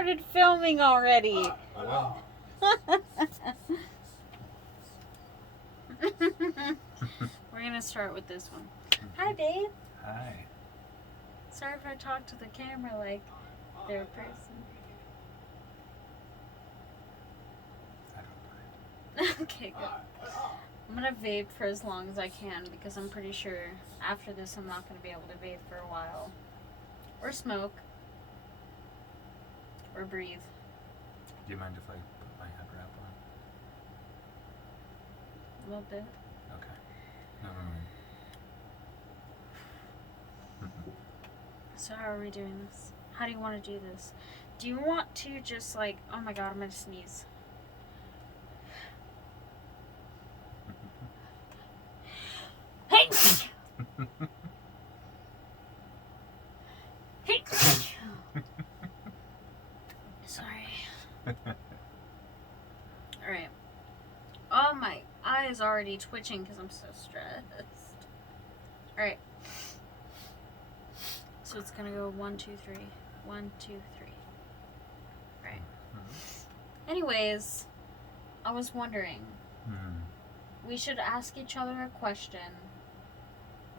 started filming already. Oh well. We're gonna start with this one. Hi, babe. Hi. Sorry if I talk to the camera like they're a person. I don't mind. Okay, good. I'm gonna vape for as long as I can because I'm pretty sure after this I'm not gonna be able to vape for a while. Or smoke. Or breathe. Do you mind if I put my head wrap on? A little bit. Okay. Never mind. So how are we doing this? How do you want to do this? Do you want to just like, oh my god, I'm gonna sneeze. Hey! Hey! Sorry. Alright. Oh, my eye is already twitching because I'm so stressed. Alright. So it's gonna go 1, 2, 3. 1, 2, 3. Right. Anyways, I was wondering. We should ask each other a question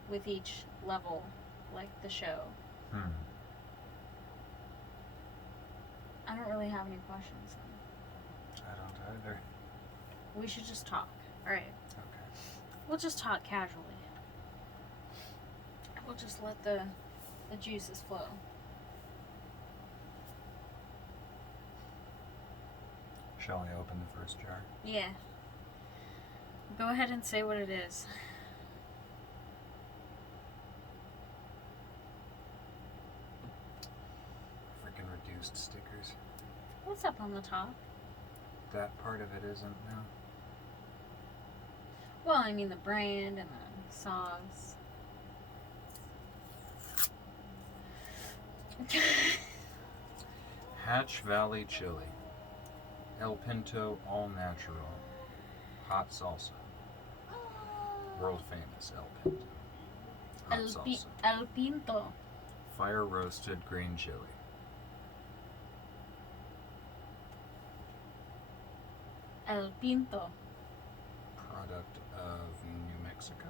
with each level, like the show. I don't really have any questions. I don't either. We should just talk. Alright. Okay. We'll just talk casually. We'll just let the juices flow. Shall I open the first jar? Yeah. Go ahead and say what it is. Freaking reduced stickers. What's up on the top? That part of it isn't now. Well, I mean the brand and the sauce. Hatch Valley Chili. El Pinto All Natural. Hot salsa. World famous El Pinto. Hot salsa. El Pinto. Fire roasted green chili. El Pinto. Product of New Mexico.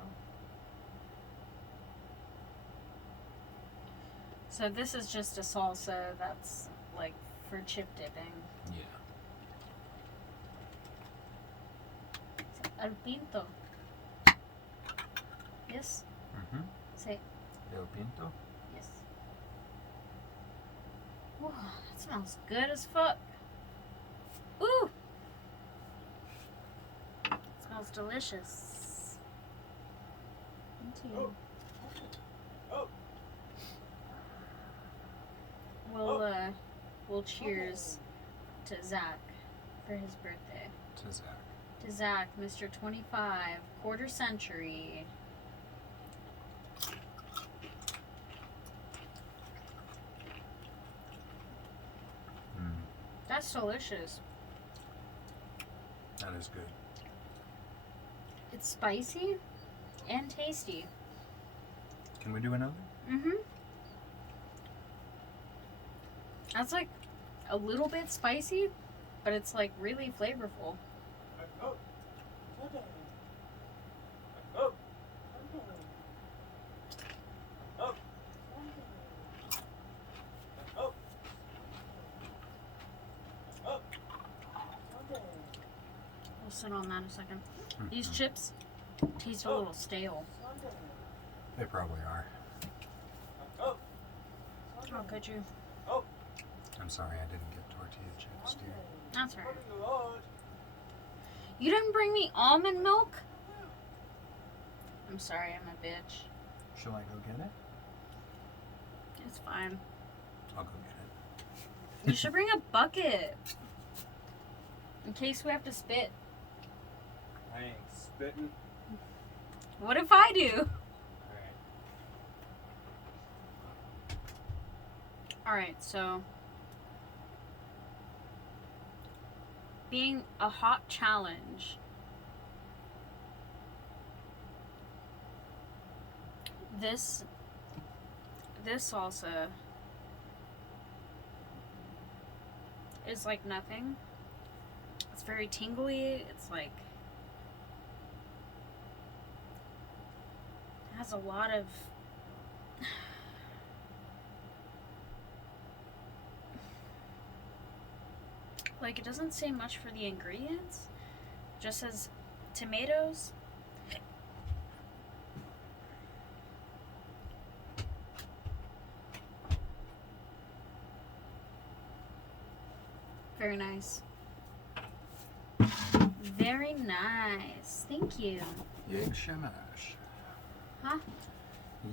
So this is just a salsa that's like for chip dipping. Yeah. El Pinto. Yes? Mm-hmm. Say El Pinto. yes. Whoa, that smells good as fuck. Ooh! It smells delicious. Into. We'll cheers to Zach for his birthday. To Zach. To Zach, Mr. 25, quarter century. That's delicious. That is good. It's spicy and tasty. Can we do another? Mm-hmm. That's like a little bit spicy, but it's like really flavorful. We'll sit on that a second. These chips taste a little stale. They probably are. How could you? I'm sorry I didn't get tortilla chips, dear. That's right. You didn't bring me almond milk? I'm sorry, I'm a bitch. Shall I go get it? It's fine. I'll go get it. You should bring a bucket. In case we have to spit. I ain't spitting. What if I do? Alright. Alright, so being a hot challenge, this salsa is like nothing. It's very tingly. It's like it has a lot of like it doesn't say much for the ingredients. It just says tomatoes, very nice. Very nice. Thank you. Yeg shamash. Huh?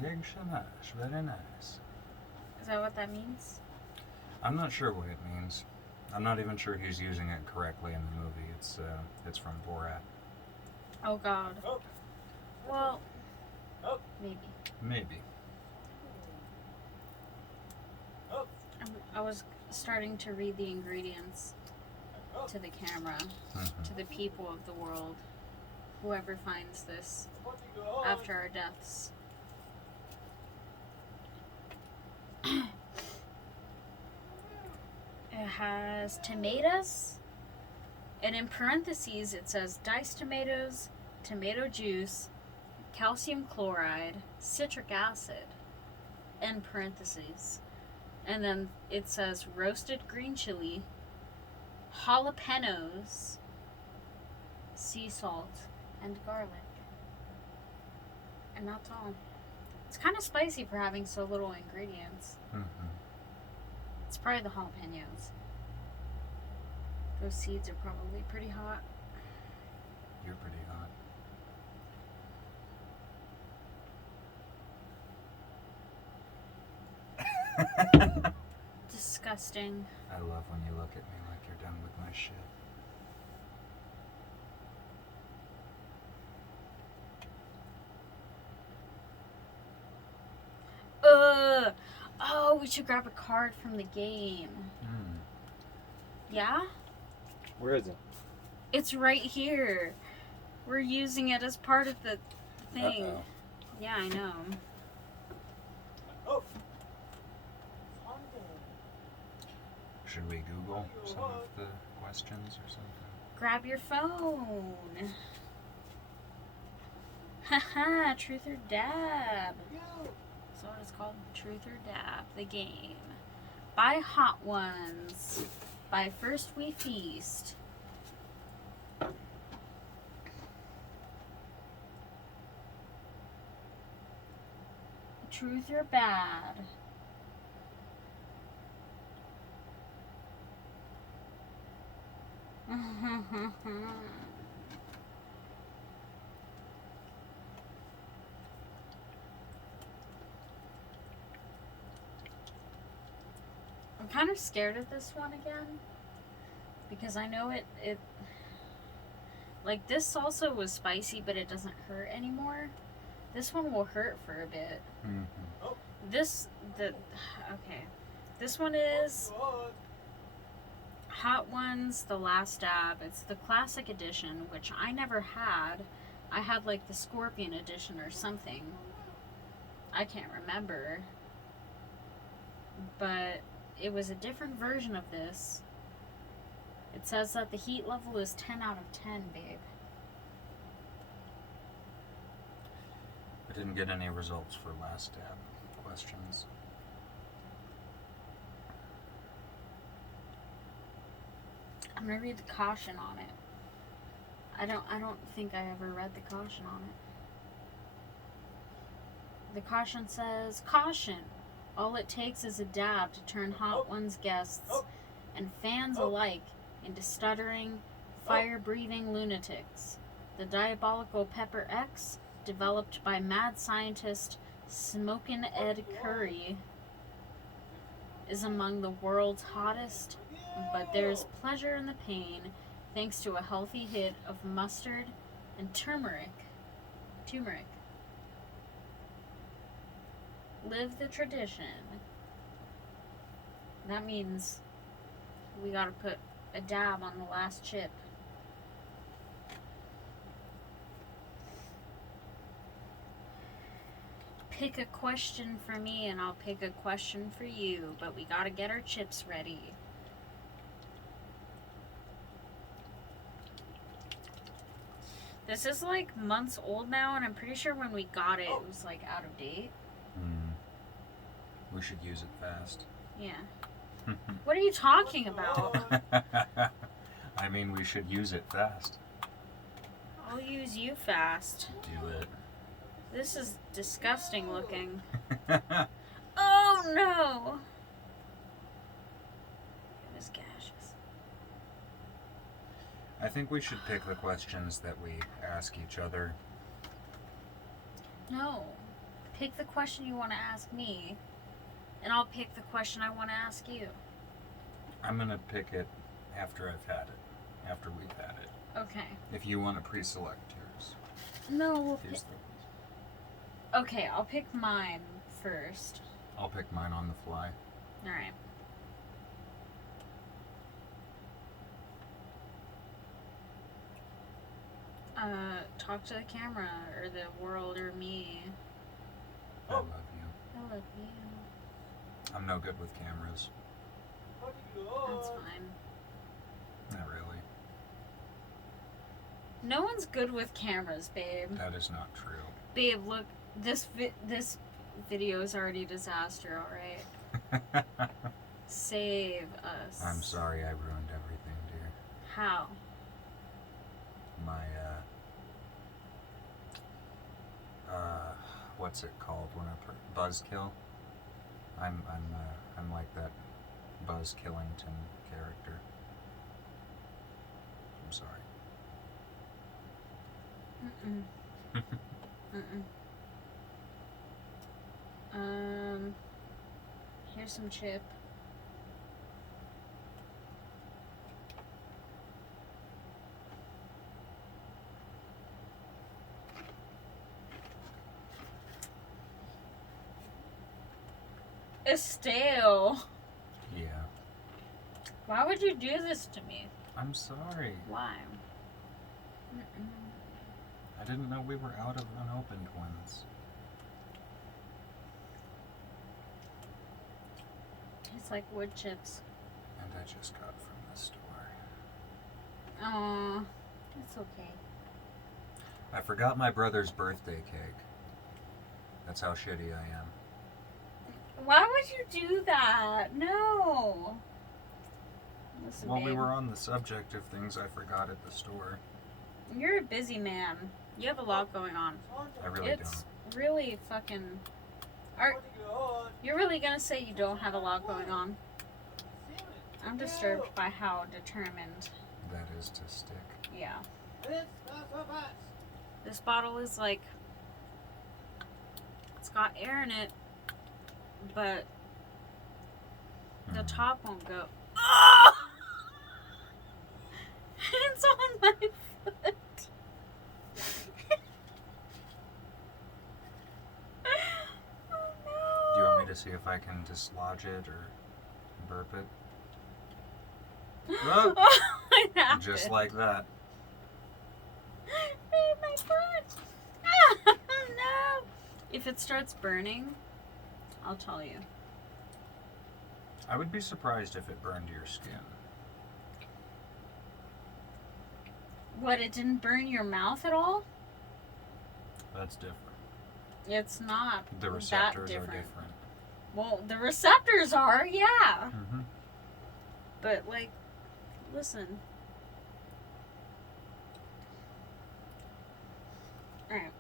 Yeg shamash. Very nice. Is that what that means? I'm not sure what it means. I'm not even sure he's using it correctly in the movie. It's from Borat. Oh God. Oh. Well, Oh. maybe. Maybe. Oh. I was starting to read the ingredients Oh. to the camera, Mhm. to the people of the world, whoever finds this after our deaths. It has tomatoes, and in parentheses it says diced tomatoes, tomato juice, calcium chloride, citric acid, end parentheses. And then it says roasted green chili, jalapenos, sea salt, and garlic. And that's all. It's kind of spicy for having so little ingredients. Mhm. It's probably the jalapenos. Those seeds are probably pretty hot. You're pretty hot. Disgusting. I love when you look at me like you're done with my shit. Oh, we should grab a card from the game. Mm. Yeah? Where is it? It's right here. We're using it as part of the thing. Uh-oh. Yeah, I know. Oh. Should we Google some of the questions or something? Grab your phone. Haha, truth or dab. That's what it's called. Truth or dab, the game. Buy hot ones. Buy first we feast. Truth or bad. I'm kind of scared of this one again because I know it like this salsa was spicy but it doesn't hurt anymore. This one will hurt for a bit. Mm-hmm. This one is Hot Ones, The Last Dab. It's the classic edition, which I never had. I had like the Scorpion edition or something. I can't remember. But it was a different version of this. It says that the heat level is 10 out of 10, babe. I didn't get any results for last dab questions. I'm gonna read the caution on it. I don't think I ever read the caution on it. The caution says, caution! All it takes is a dab to turn Hot Ones guests and fans alike into stuttering, fire-breathing lunatics. The diabolical Pepper X, developed by mad scientist Smokin' Ed Curry, is among the world's hottest, but there's pleasure in the pain thanks to a healthy hit of mustard and turmeric. Live the tradition. That means we gotta put a dab on the last chip. Pick a question for me and I'll pick a question for you, but we gotta get our chips ready. This is like months old now, and I'm pretty sure when we got it, it was like out of date. We should use it fast. Yeah. What are you talking about? I mean, we should use it fast. I'll use you fast. Do it. This is disgusting looking. Oh no! It was gaseous. I think we should pick the questions that we ask each other. No. Pick the question you want to ask me, and I'll pick the question I want to ask you. I'm gonna pick it after I've had it. After we've had it. Okay. If you want to pre-select yours. No, we'll pick. Here's the... Okay, I'll pick mine first. I'll pick mine on the fly. Alright. Talk to the camera, or the world, or me. I love you. I love you. I'm no good with cameras. That's fine. Not really. No one's good with cameras, babe. That is not true. Babe, look, this video is already a disaster, alright? Save us. I'm sorry I ruined everything, dear. How? My, what's it called when I buzzkill? I'm like that Buzz Killington character. I'm sorry. Here's some chip. It's stale. Yeah. Why would you do this to me? I'm sorry. Why? I didn't know we were out of unopened ones. It's like wood chips. And I just got from the store. Aw, it's okay. I forgot my brother's birthday cake. That's how shitty I am. Why would you do that? No. Listen, Well, we babe, were on the subject of things I forgot at the store. you're a busy man. You have a lot going on. I really It's really fucking... You're really gonna say you don't have a lot going on? I'm disturbed by how determined. don't. That is to stick. Yeah. This bottle is like... It's got air in it, but the top won't go. Oh! It's on my foot. Oh no. Do you want me to see if I can dislodge it or burp it? Oh, it happened. Just like that. My foot. Ah, no. If it starts burning, I'll tell you. I would be surprised if it burned your skin. What, it didn't burn your mouth at all? That's different. It's not The that receptors are different. different. Well, the receptors are, yeah. Mm-hmm. But, like, listen. Alright.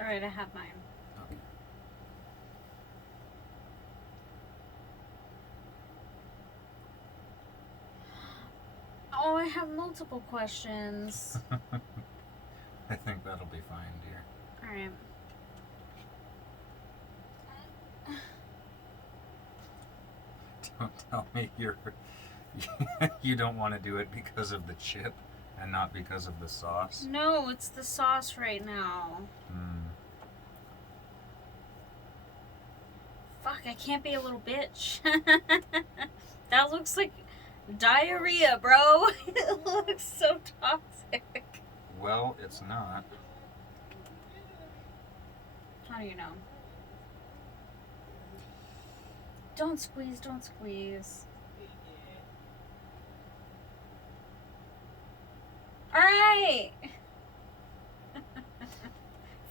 Alright, I have mine. Okay. Oh, I have multiple questions. I think that'll be fine, dear. Alright. Don't tell me you don't want to do it because of the chip and not because of the sauce. No, it's the sauce right now. Fuck, I can't be a little bitch. That looks like diarrhea, bro. It looks so toxic. Well, it's not. How do you know? Don't squeeze, don't squeeze. Alright!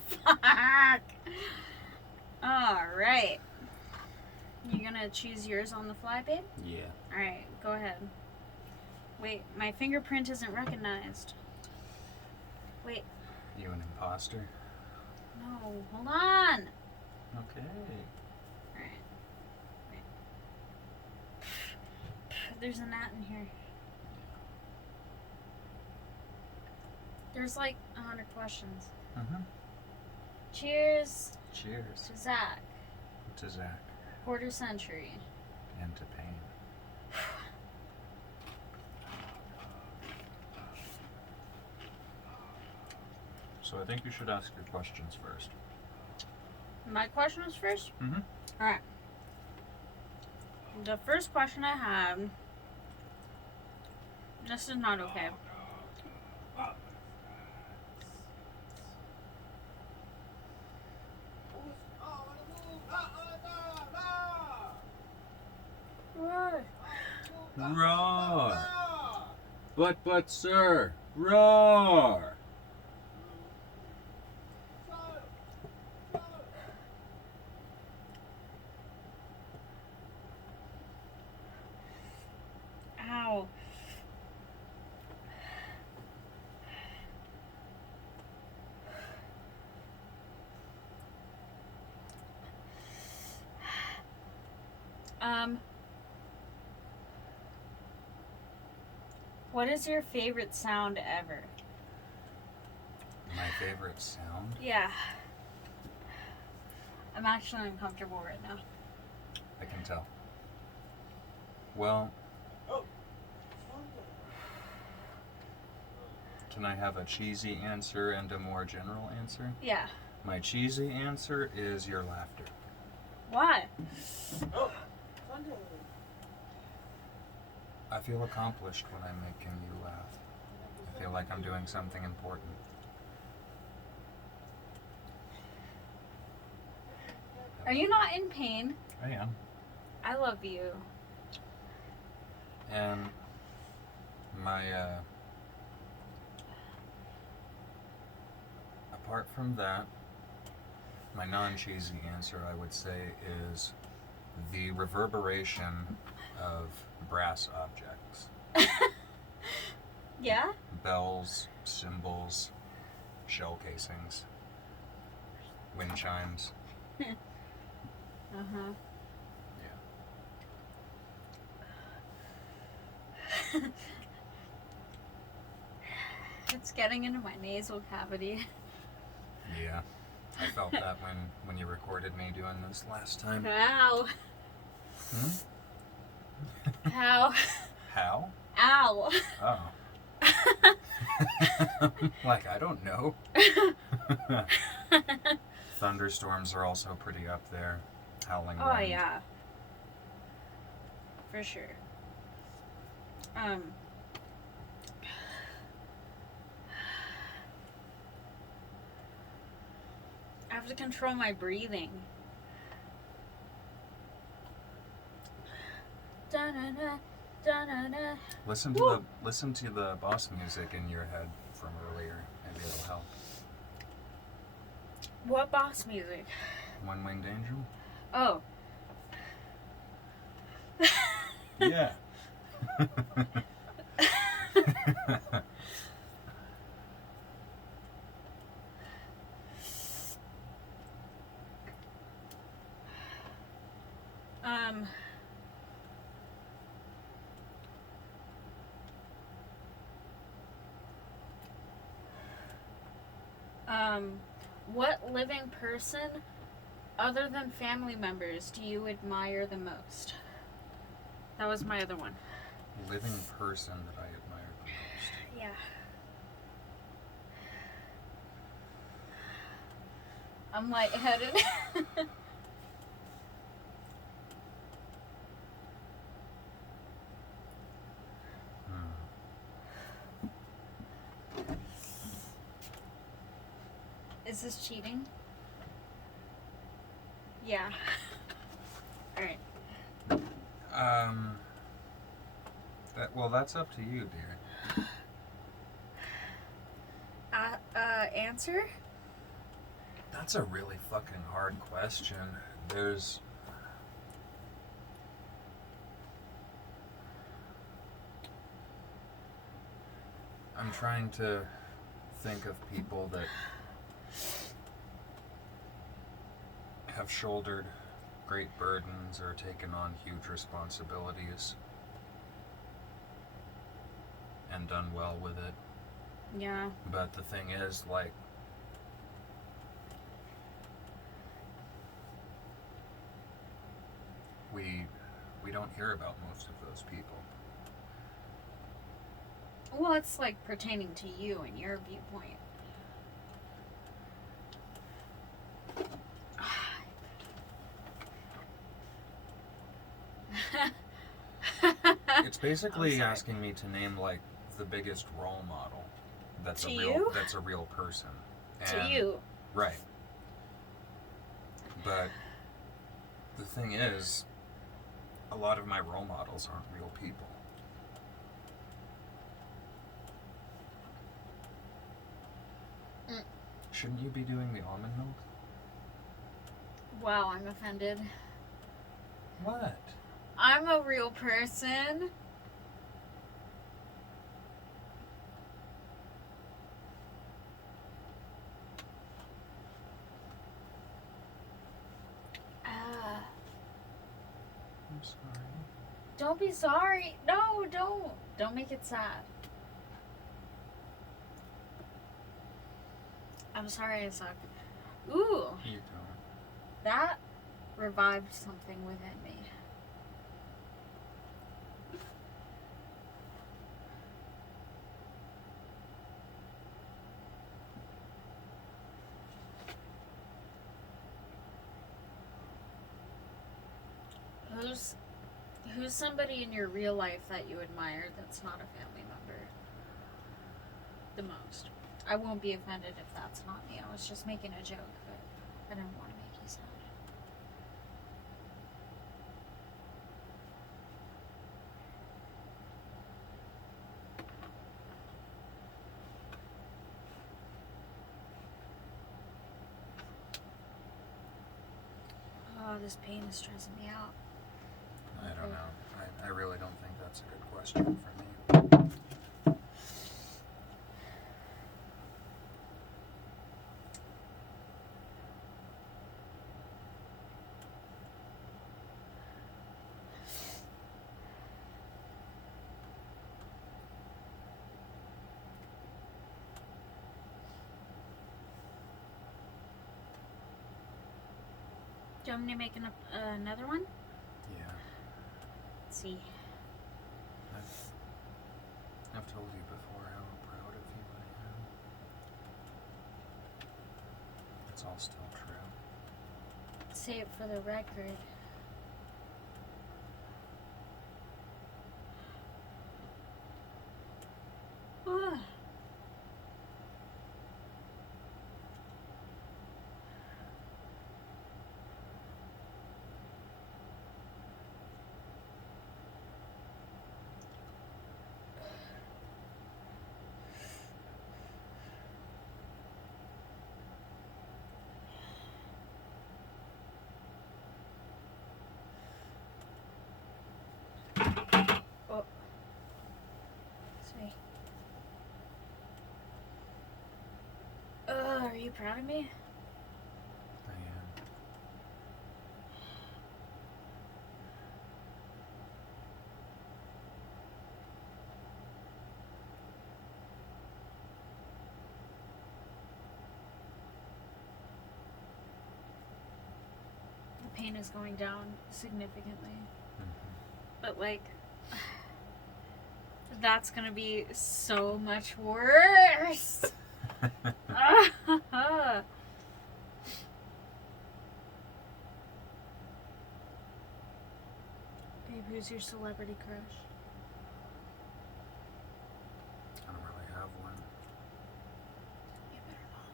Fuck! Alright. You gonna choose yours on the fly, babe? Yeah. Alright, go ahead. Wait, my fingerprint isn't recognized. Wait, You an imposter? no, hold on! Okay. Alright. Wait. There's a gnat in here. There's like 100 questions. Mm-hmm. Cheers Cheers to Zach. to Zach Quarter century. and to Pain. So I think you should ask your questions first. My question was first? Mm-hmm. Alright. The first question I have. This is not okay. Roar. Roar! But, sir, roar! Ow. What is your favorite sound ever? My favorite sound? Yeah. I'm actually uncomfortable right now. I can tell. Well, can I have a cheesy answer and a more general answer? Yeah. My cheesy answer is your laughter. Why? I feel accomplished when I'm making you laugh. I feel like I'm doing something important. Are you not in pain? I am. I love you. And my, apart from that, my non-cheesy answer, I would say, is the reverberation of brass objects. Yeah? Bells, cymbals, shell casings, wind chimes. Uh-huh. Yeah. It's getting into my nasal cavity. Yeah. I felt that when you recorded me doing this last time. Ow. Hmm? Ow. How? Ow. Oh. Like, I don't know. Thunderstorms are also pretty up there. Howling Oh, wind. yeah. For sure. I have to control my breathing. Da-na-na, da-na-na. Listen to Woo. the boss music in your head from earlier. Maybe it'll help. What boss music? One Winged Angel? Oh. Yeah. What living person, other than family members, do you admire the most? That was my other one. Living person that I admire the most. Yeah. I'm lightheaded. Is this cheating? Yeah. Alright. That's up to you, dear. Answer? That's a really fucking hard question. There's... I'm trying to think of people that have shouldered great burdens or taken on huge responsibilities and done well with it. Yeah. But the thing is, like, we don't hear about most of those people. Well, it's like pertaining to you and your viewpoint. It's basically I'm sorry. asking me to name like the biggest role model that's To a real you? that's a real person. To And- you. Right. But the thing is, a lot of my role models aren't real people. Mm. Shouldn't you be doing the almond milk? Wow, I'm offended. What? I'm a real person. I'm sorry. Don't be sorry. No, don't. Don't make it sad. I'm sorry I suck. Ooh, You don't. that revived something within me. Who's somebody in your real life that you admire that's not a family member? The most. I won't be offended if that's not me. I was just making a joke, but I didn't want to make you sad. Oh, this pain is stressing me out. I don't know. I really don't think that's a good question for me. Do you want me to make another one? Yeah. Let's see. I've told you before how proud of you I am. It's all still true. Say it for the record. Ah. Oh. Sorry. Are you proud of me? I am. The pain is going down significantly. Mhm. But, like, that's gonna be so much worse. Babe, who's your celebrity crush? I don't really have one. You better not.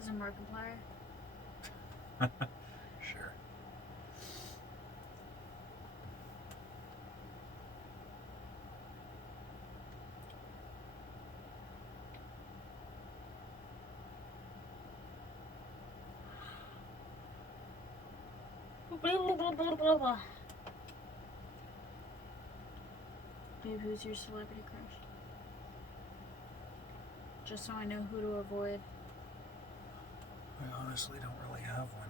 Is it Markiplier? Sure. Babe, who's your celebrity crush? Just so I know who to avoid. I honestly don't really have one.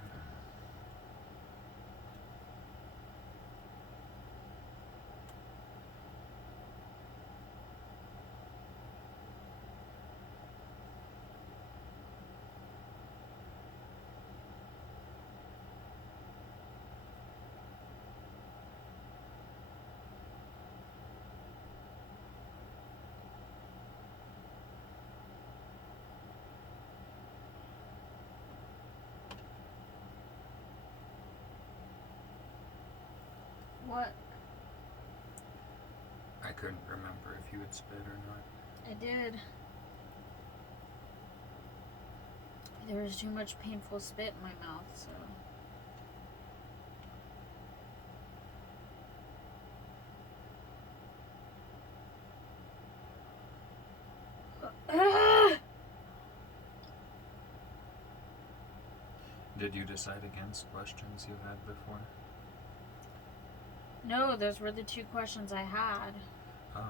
What? I couldn't remember if you had spit or not. I did. There was too much painful spit in my mouth, so. Did you decide against questions you had before? No, those were the two questions I had. Oh.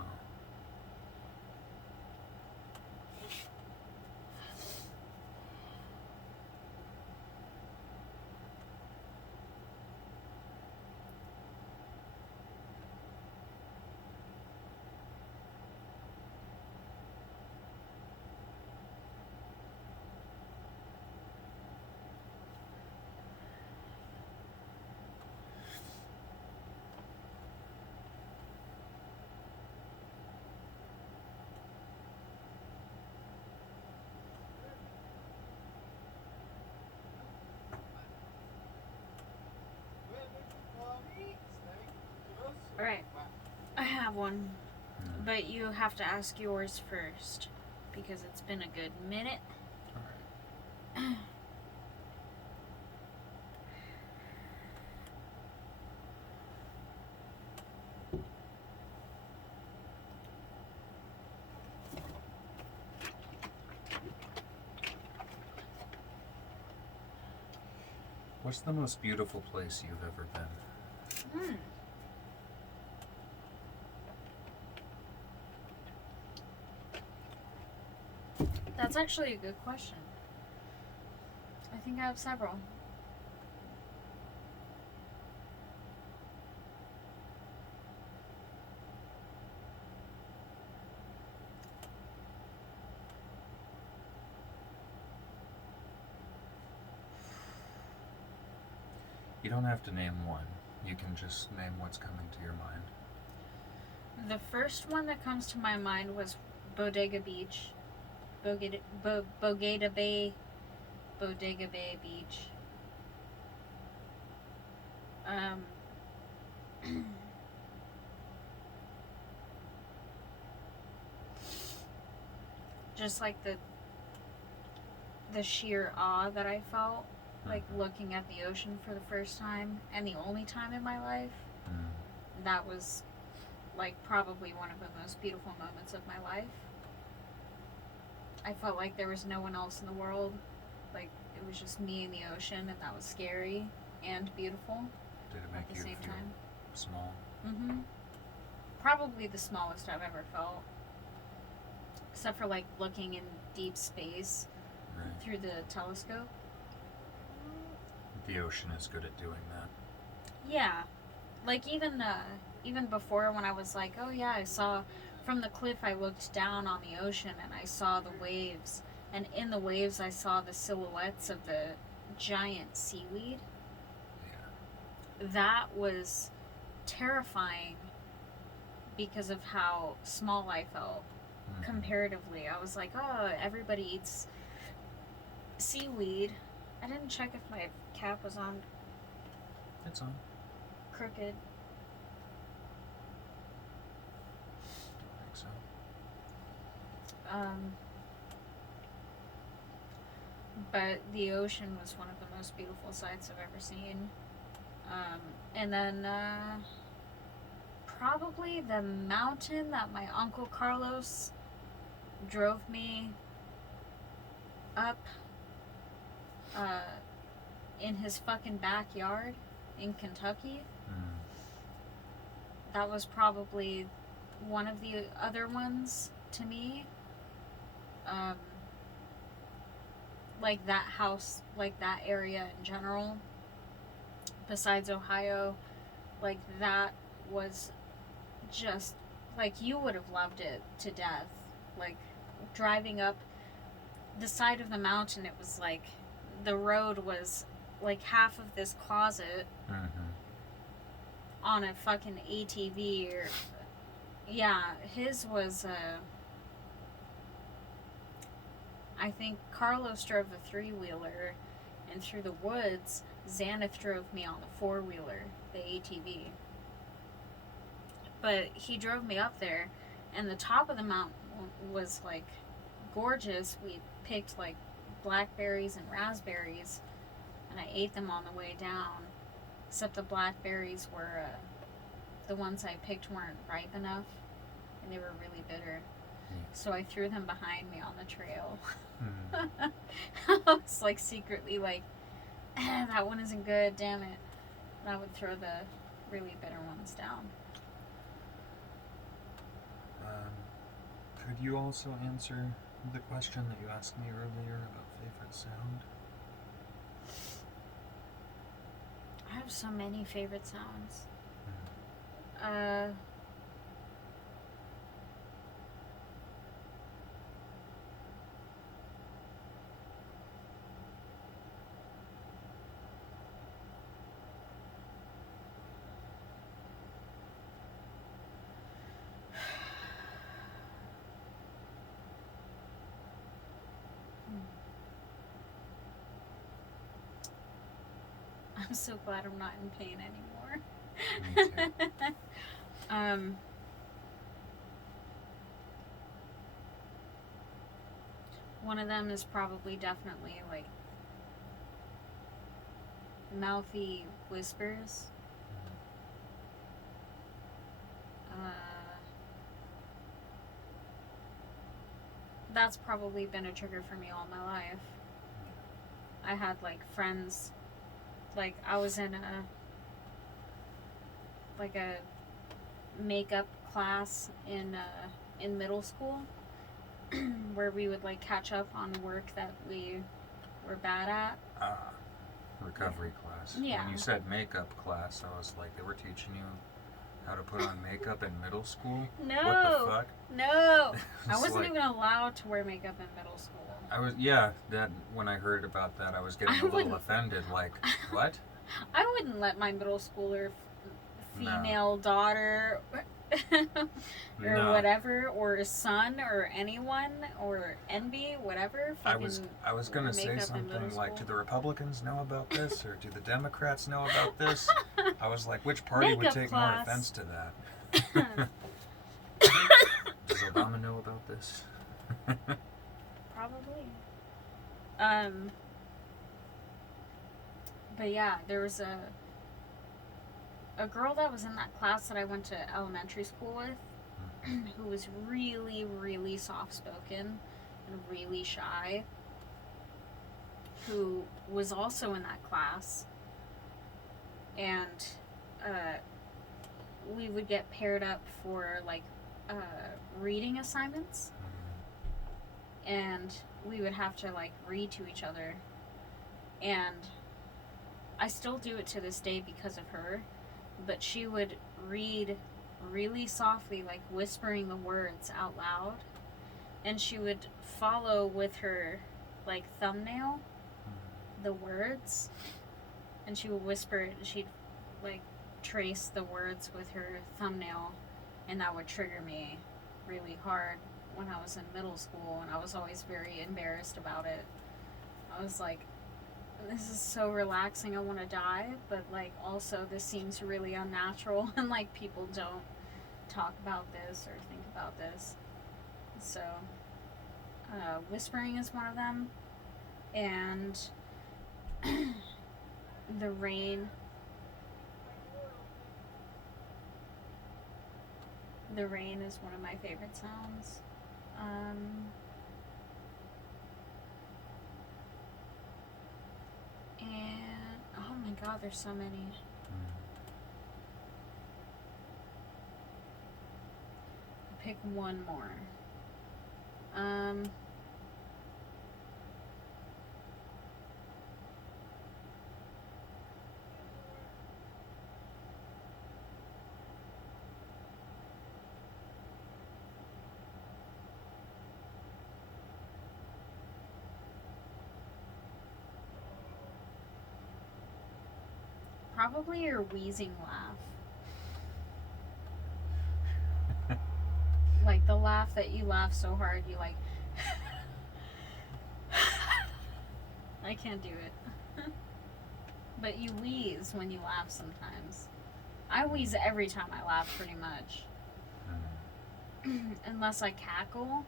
Alright, I have one. Hmm. But you have to ask yours first. Because it's been a good minute. Alright. What's the most beautiful place you've ever been? That's actually a good question. I think I have several. You don't have to name one. You can just name what's coming to your mind. The first one that comes to my mind was Bodega Beach. Bodega Bay Beach. Just like the sheer awe that I felt, like looking at the ocean for the first time and the only time in my life. That was like probably one of the most beautiful moments of my life. I felt like there was no one else in the world. Like it was just me and the ocean, and that was scary and beautiful Did it at make the you same feel time. small? Probably the smallest I've ever felt. Except for like looking in deep space Right. through the telescope. The ocean is good at doing that. Yeah. Like even before when I was like, oh yeah, I saw from the cliff, I looked down on the ocean and I saw the waves and in the waves I saw the silhouettes of the giant seaweed. Yeah. That was terrifying because of how small I felt Mhm. comparatively. I was like, oh, everybody eats seaweed. I didn't check if my cap was on It's on. crooked. I think so. But the ocean was one of the most beautiful sights I've ever seen. And then probably the mountain that my Uncle Carlos drove me up in his fucking backyard in Kentucky. Mm. That was probably one of the other ones to me. Like that house, like that area in general, besides Ohio, like that was just, like, you would have loved it to death. Like, driving up the side of the mountain, it was like the road was like half of this closet Mhm. on a fucking ATV. Or yeah, his was I think Carlos drove the 3-wheeler, and through the woods Xanath drove me on the 4-wheeler, the ATV. But he drove me up there, and the top of the mountain was like gorgeous. We picked like blackberries and raspberries, and I ate them on the way down. Except the blackberries were the ones I picked weren't ripe enough, and they were really bitter. So I threw them behind me on the trail. Mm. I was like secretly like, that one isn't good, damn it. And I would throw the really bitter ones down. Could you also answer the question that you asked me earlier about favorite sound? I have so many favorite sounds. I'm so glad I'm not in pain anymore. Me too. One of them is probably definitely like mouthy whispers. That's probably been a trigger for me all my life. I had like friends, like I was in a makeup class in middle school where we would like catch up on work that we were bad at. Recovery class. Yeah. When you said makeup class, I was like, they were teaching you how to put on makeup in middle school? No. What the fuck? No. I It's wasn't like- even allowed to wear makeup in middle school. That when I heard about that, I was getting I a little wouldn't- offended. Like, what? I wouldn't let my middle schooler No. female daughter or No. whatever, or a son or anyone or envy, whatever. I was gonna say makeup in something middle like, school. do the Republicans know about this, or do the Democrats know about this? I was like, which party would Makeup take class. more offense to that? Does Obama know about this? Probably. But yeah, there was a girl that was in that class that I went to elementary school with who was really, really soft-spoken and really shy, who was also in that class, and we would get paired up for like reading assignments, and we would have to like read to each other, and I still do it to this day because of her, but she would read really softly, like whispering the words out loud, and she would follow with her, like, thumbnail the words, and she would whisper it, and she'd, like, trace the words with her thumbnail, and that would trigger me really hard when I was in middle school, and I was always very embarrassed about it. I was like, this is so relaxing, I want to die, but, like, also this seems really unnatural, and, like, people don't talk about this or think about this. So, whispering is one of them, and the rain. The rain is one of my favorite sounds. And oh my god, there's so many. I'll pick one more. Probably your wheezing laugh. Like the laugh that you laugh so hard you like. I can't do it. But you wheeze when you laugh sometimes. I wheeze every time I laugh pretty much. Unless I cackle.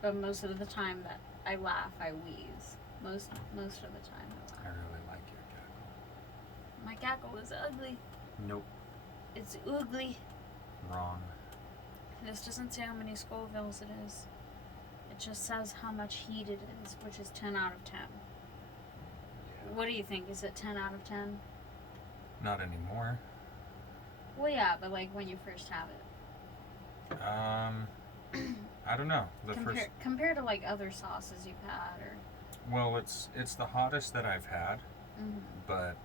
But most of the time that I laugh, I wheeze. Most of the time I I laugh. really like your cackle. My cackle is ugly. Nope. It's ugly. Wrong. This doesn't say how many Scovilles it is. It just says how much heat it is, which is 10 out of 10. Yeah. What do you think? Is it 10 out of 10? Not anymore. Well, yeah, but like when you first have it. I don't know. The first. Compared to like other sauces you've had, or. Well, it's the hottest that I've had, Mm-hmm. but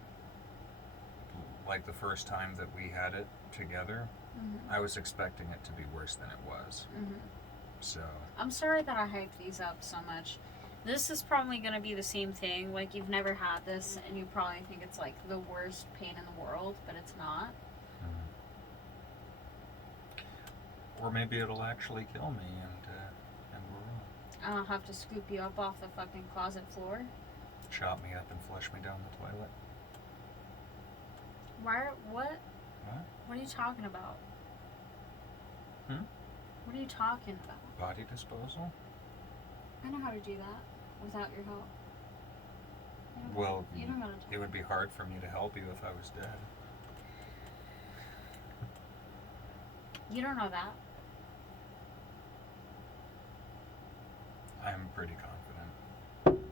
like the first time that we had it together, Mm-hmm. I was expecting it to be worse than it was. Mm-hmm. So. I'm sorry that I hyped these up so much. This is probably gonna be the same thing. Like you've never had this, and you probably think it's like the worst pain in the world, but it's not. Or maybe it'll actually kill me, and we're wrong. I'll have to scoop you up off the fucking closet floor. Chop me up and flush me down the toilet. What? What? What are you talking about? Hmm? What are you talking about? Body disposal? I know how to do that without your help. Well, You don't know how to it would be hard for me to help you if I was dead. You don't know that. I'm pretty confident.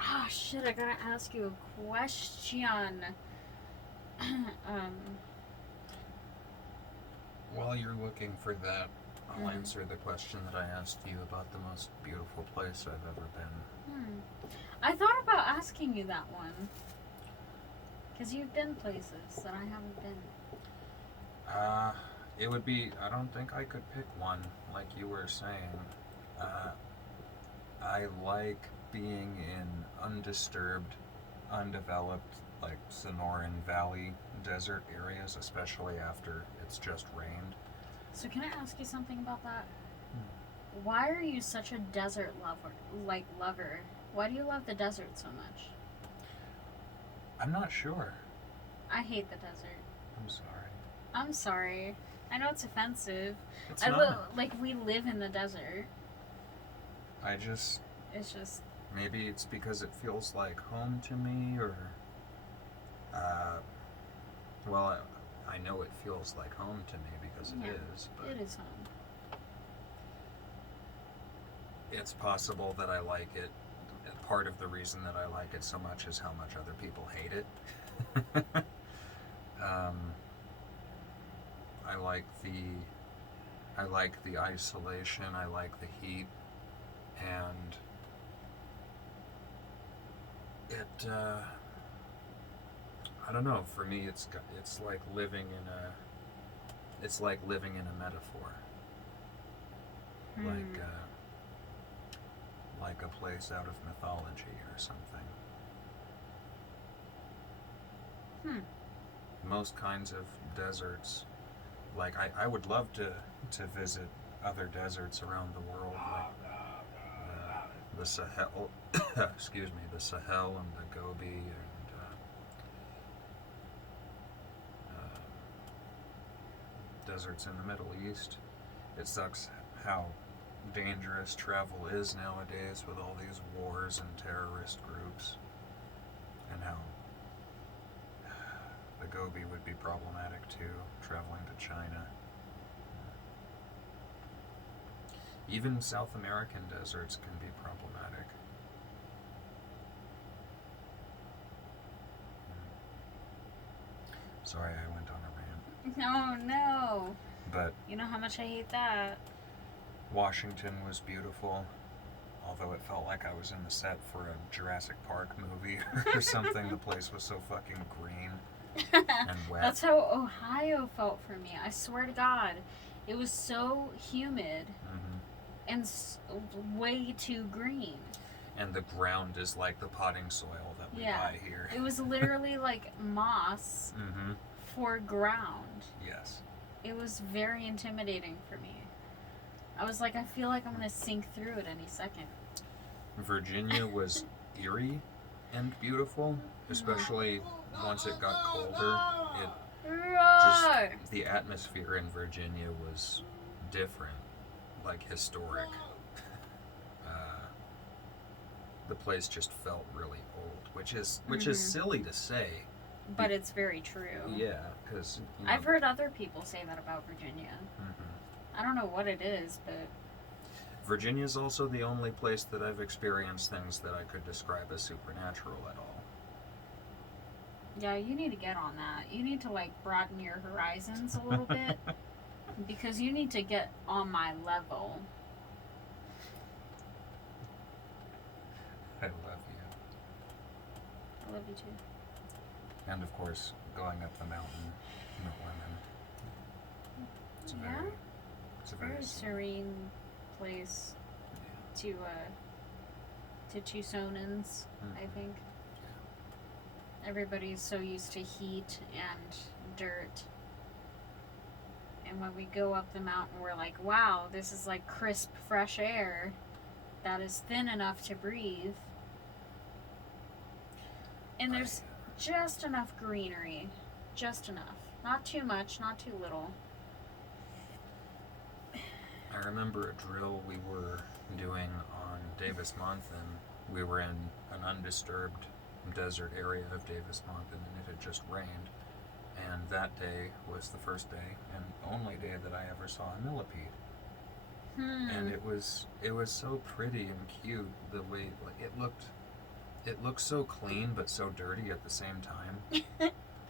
Ah, shit, I gotta ask you a question. While you're looking for that, I'll Mhm. answer the question that I asked you about the most beautiful place I've ever been. I thought about asking you that one. Because you've been places that I haven't been. It would be, I don't think I could pick one, like you were saying. I like being in undisturbed, undeveloped, like Sonoran Valley desert areas, especially after it's just rained. So can I ask you something about that? Why are you such a desert lover? Why do you love the desert so much? I'm not sure. I hate the desert. I'm sorry. I'm sorry. I know it's offensive. It's not. We live in the desert. I just, It's just, maybe it's because it feels like home to me, or, well, I know it feels like home to me because it is, but it is home. it's possible that I like it. Part of the reason that I like it so much is how much other people hate it. I like the isolation, I like the heat, and it, I don't know, for me it's like living it's like living in a metaphor, like a place out of mythology or something. Most kinds of deserts, like I would love to visit other deserts around the world, like the Sahel, excuse me, the Sahel and the Gobi and deserts in the Middle East. It sucks how dangerous travel is nowadays with all these wars and terrorist groups, and how the Gobi would be problematic too, traveling to China. Even South American deserts can be problematic. Sorry, I went on a rant. No. But You know how much I hate that. Washington was beautiful, although it felt like I was in the set for a Jurassic Park movie or something. The place was so fucking green and wet. That's how Ohio felt for me. I swear to God. It was so humid and way too green. And the ground is like the potting soil that we buy here. It was literally like moss for ground. Yes. It was very intimidating for me. I was like, I feel like I'm going to sink through it any second. Virginia was eerie and beautiful, especially once it got colder. The atmosphere in Virginia was different, like historic. The place just felt really old, which is silly to say. But it's very true. Yeah, because I've heard other people say that about Virginia. I don't know what it is, but Virginia's also the only place that I've experienced things that I could describe as supernatural at all. yeah, you need to get on that. You need to like broaden your horizons a little bit because you need to get on my level. I love you. I love you too. And of course, going up the mountain, no women. It's a very serene place to Tucsonans, I think. Everybody's so used to heat and dirt. And when we go up the mountain, we're like, wow, this is like crisp, fresh air that is thin enough to breathe. And there's just enough greenery. Just enough. Not too much, not too little. I remember a drill we were doing on Davis Monthan. We were in an undisturbed desert area of Davis Monthan, and it had just rained. And that day was the first day and only day that I ever saw a millipede. And it was so pretty and cute the way it looked so clean but so dirty at the same time.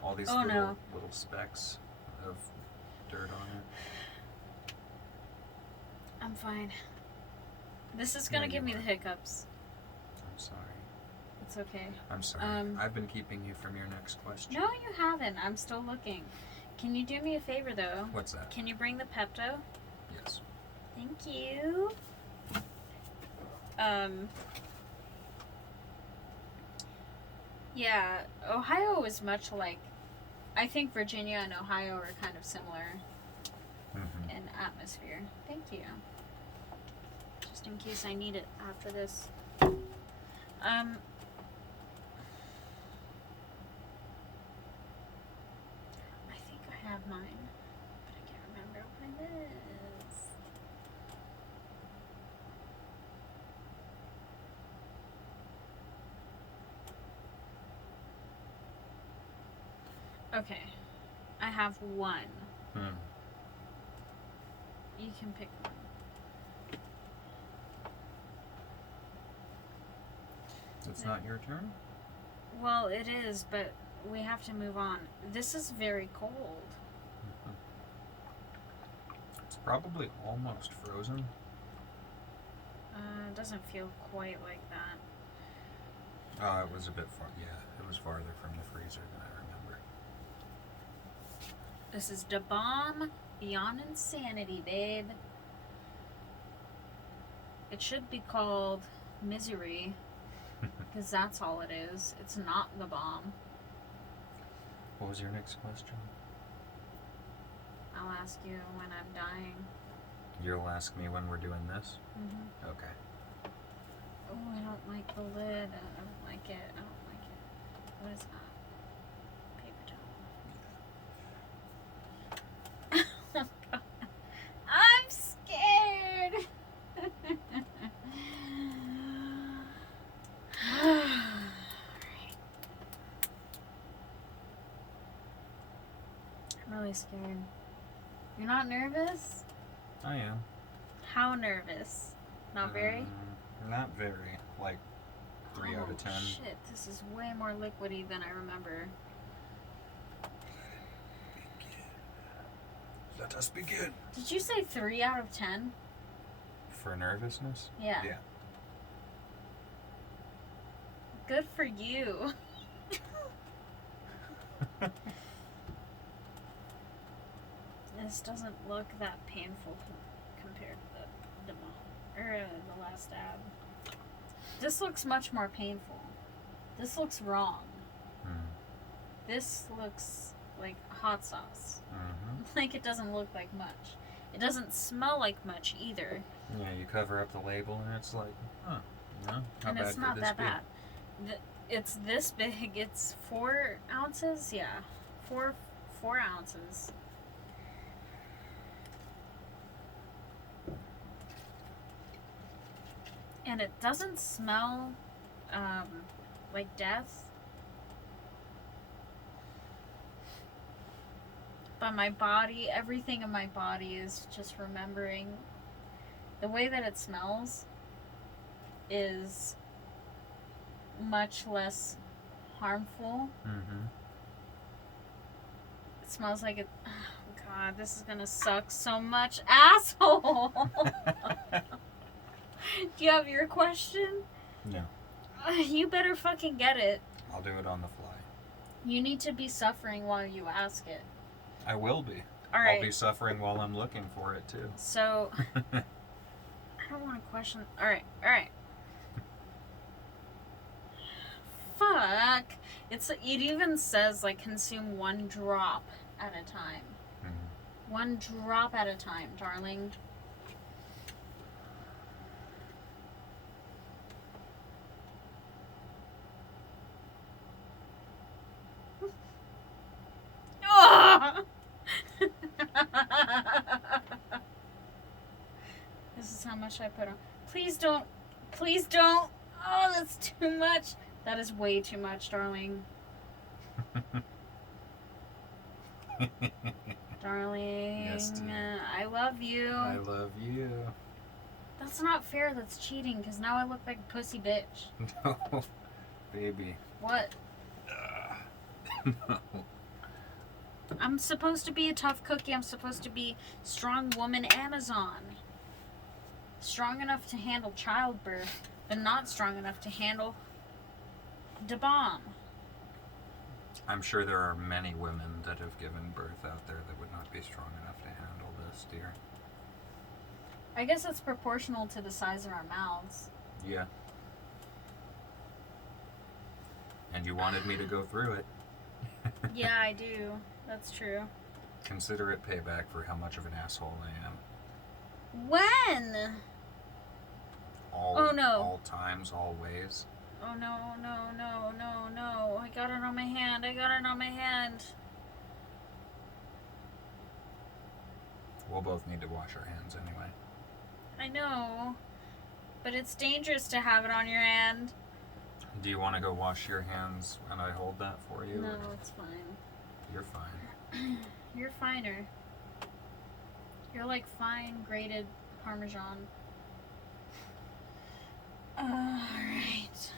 All these little specks of dirt on it. I'm fine. This is gonna give me the hiccups. I'm sorry. It's okay. I'm sorry. I've been keeping you from your next question. No, you haven't. I'm still looking. Can you do me a favor, though? What's that? Can you bring the Pepto? Yes. Thank you. Yeah, Ohio is much like... I think Virginia and Ohio are kind of similar in atmosphere. Thank you. Just in case I need it after this. I think I have mine, but I can't remember what it is. Okay, I have one. You can pick one. It's not your turn? Well, it is, but we have to move on. This is very cold. It's probably almost frozen. It doesn't feel quite like that. Oh, it was a bit far. Yeah, it was farther from the freezer than I remember. This is Da Bomb beyond insanity, babe. It should be called misery, because that's all it is. It's not the bomb. What was your next question? I'll ask you when I'm dying. You'll ask me when we're doing this? Mm-hmm. Okay. Oh, I don't like the lid. I don't like it. I don't like it. What is that? Paper towel. Oh, God. I'm scared. I'm really scared. You're not nervous? I am. How nervous? Not very? Not very. Like 3 out of 10. Shit, this is way more liquidy than I remember. Let us begin. Did you say 3 out of 10? For nervousness? Yeah. Yeah. Good for you. This doesn't look that painful compared to the last stab. This looks much more painful. This looks wrong. This looks like hot sauce. Mm-hmm. Like it doesn't look like much. It doesn't smell like much either. Yeah, you cover up the label and it's like, huh, you know, how And bad it's not could this that be? bad. It's this big. It's 4 ounces. Yeah, 4 ounces. And it doesn't smell like death. But my body, everything in my body is just remembering the way that it smells is much less harmful. Mm-hmm. It smells like it. Oh God, this is gonna suck so much, asshole. Do you have your question? No. You better fucking get it. I'll do it on the fly. You need to be suffering while you ask it. I will be. All right. I'll be suffering while I'm looking for it too. So, I don't want to question. All right. Fuck. It even says like consume 1 drop at a time. Mm-hmm. 1 drop at a time, darling. Oh! This is how much I put on. Please don't. Please don't. Oh, that's too much. That is way too much, darling. Darling. Yes, dear. I love you. I love you. That's not fair. That's cheating because now I look like a pussy bitch. No, baby. What? No. I'm supposed to be a tough cookie. I'm supposed to be strong woman Amazon. Strong enough to handle childbirth, but not strong enough to handle the bomb. I'm sure there are many women that have given birth out there that would not be strong enough to handle this, dear. I guess it's proportional to the size of our mouths. Yeah. And you wanted me to go through it. Yeah, I do. That's true. Consider it payback for how much of an asshole I am. When? Oh, no. All times, all ways. Oh no. I got it on my hand. We'll both need to wash our hands anyway. I know. But it's dangerous to have it on your hand. Do you want to go wash your hands and I hold that for you? No, or- it's fine. You're fine. You're finer. You're like fine grated Parmesan. Alright.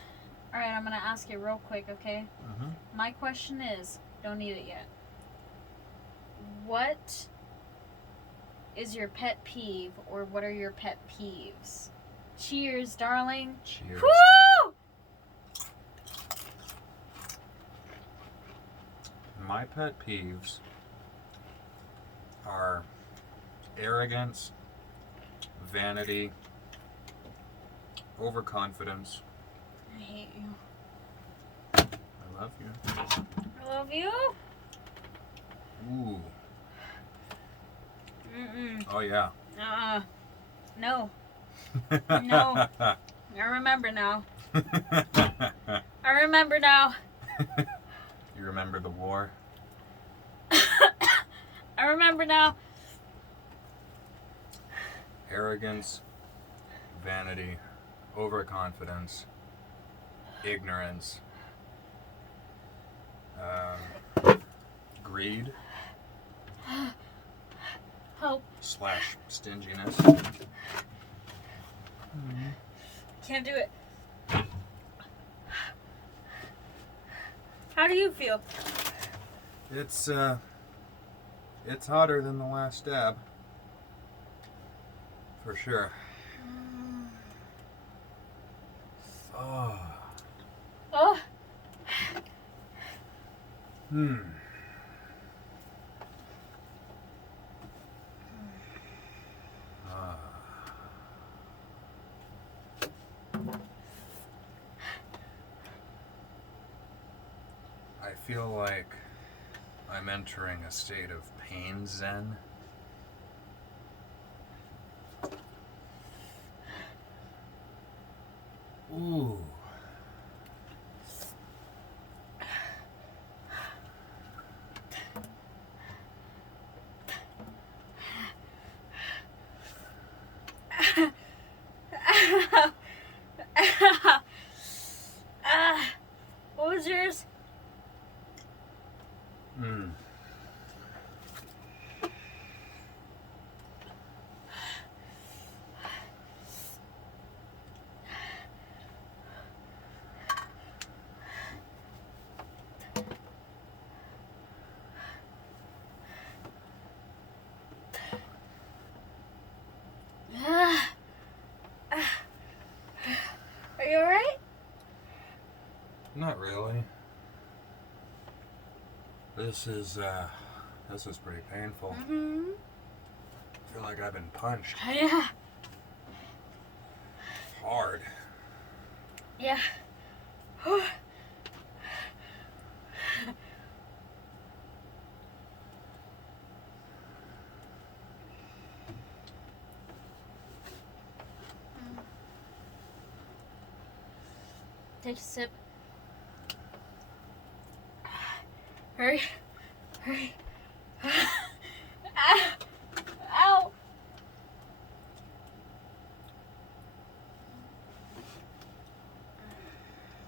Alright, I'm gonna ask you real quick, okay? Mm-hmm. My question is, don't eat it yet. What is your pet peeve, or what are your pet peeves? Cheers, darling. Cheers. Woo! My pet peeves are arrogance, vanity, overconfidence. I hate you. I love you. I love you. Ooh. Mm-mm. Oh, yeah. No. No. I remember now. I remember now. You remember the war? I remember now. Arrogance, vanity, overconfidence, ignorance, greed Hope. / stinginess. Can't do it. How do you feel? It's hotter than the last dab. For sure. Oh. Oh. Ah. I feel like I'm entering a state of pain zen. Ooh. What was yours? Are you alright? Not really. This is pretty painful. Mm-hmm. I feel like I've been punched Yeah. hard. Yeah. Take a sip. Hurry. Hurry. Ow.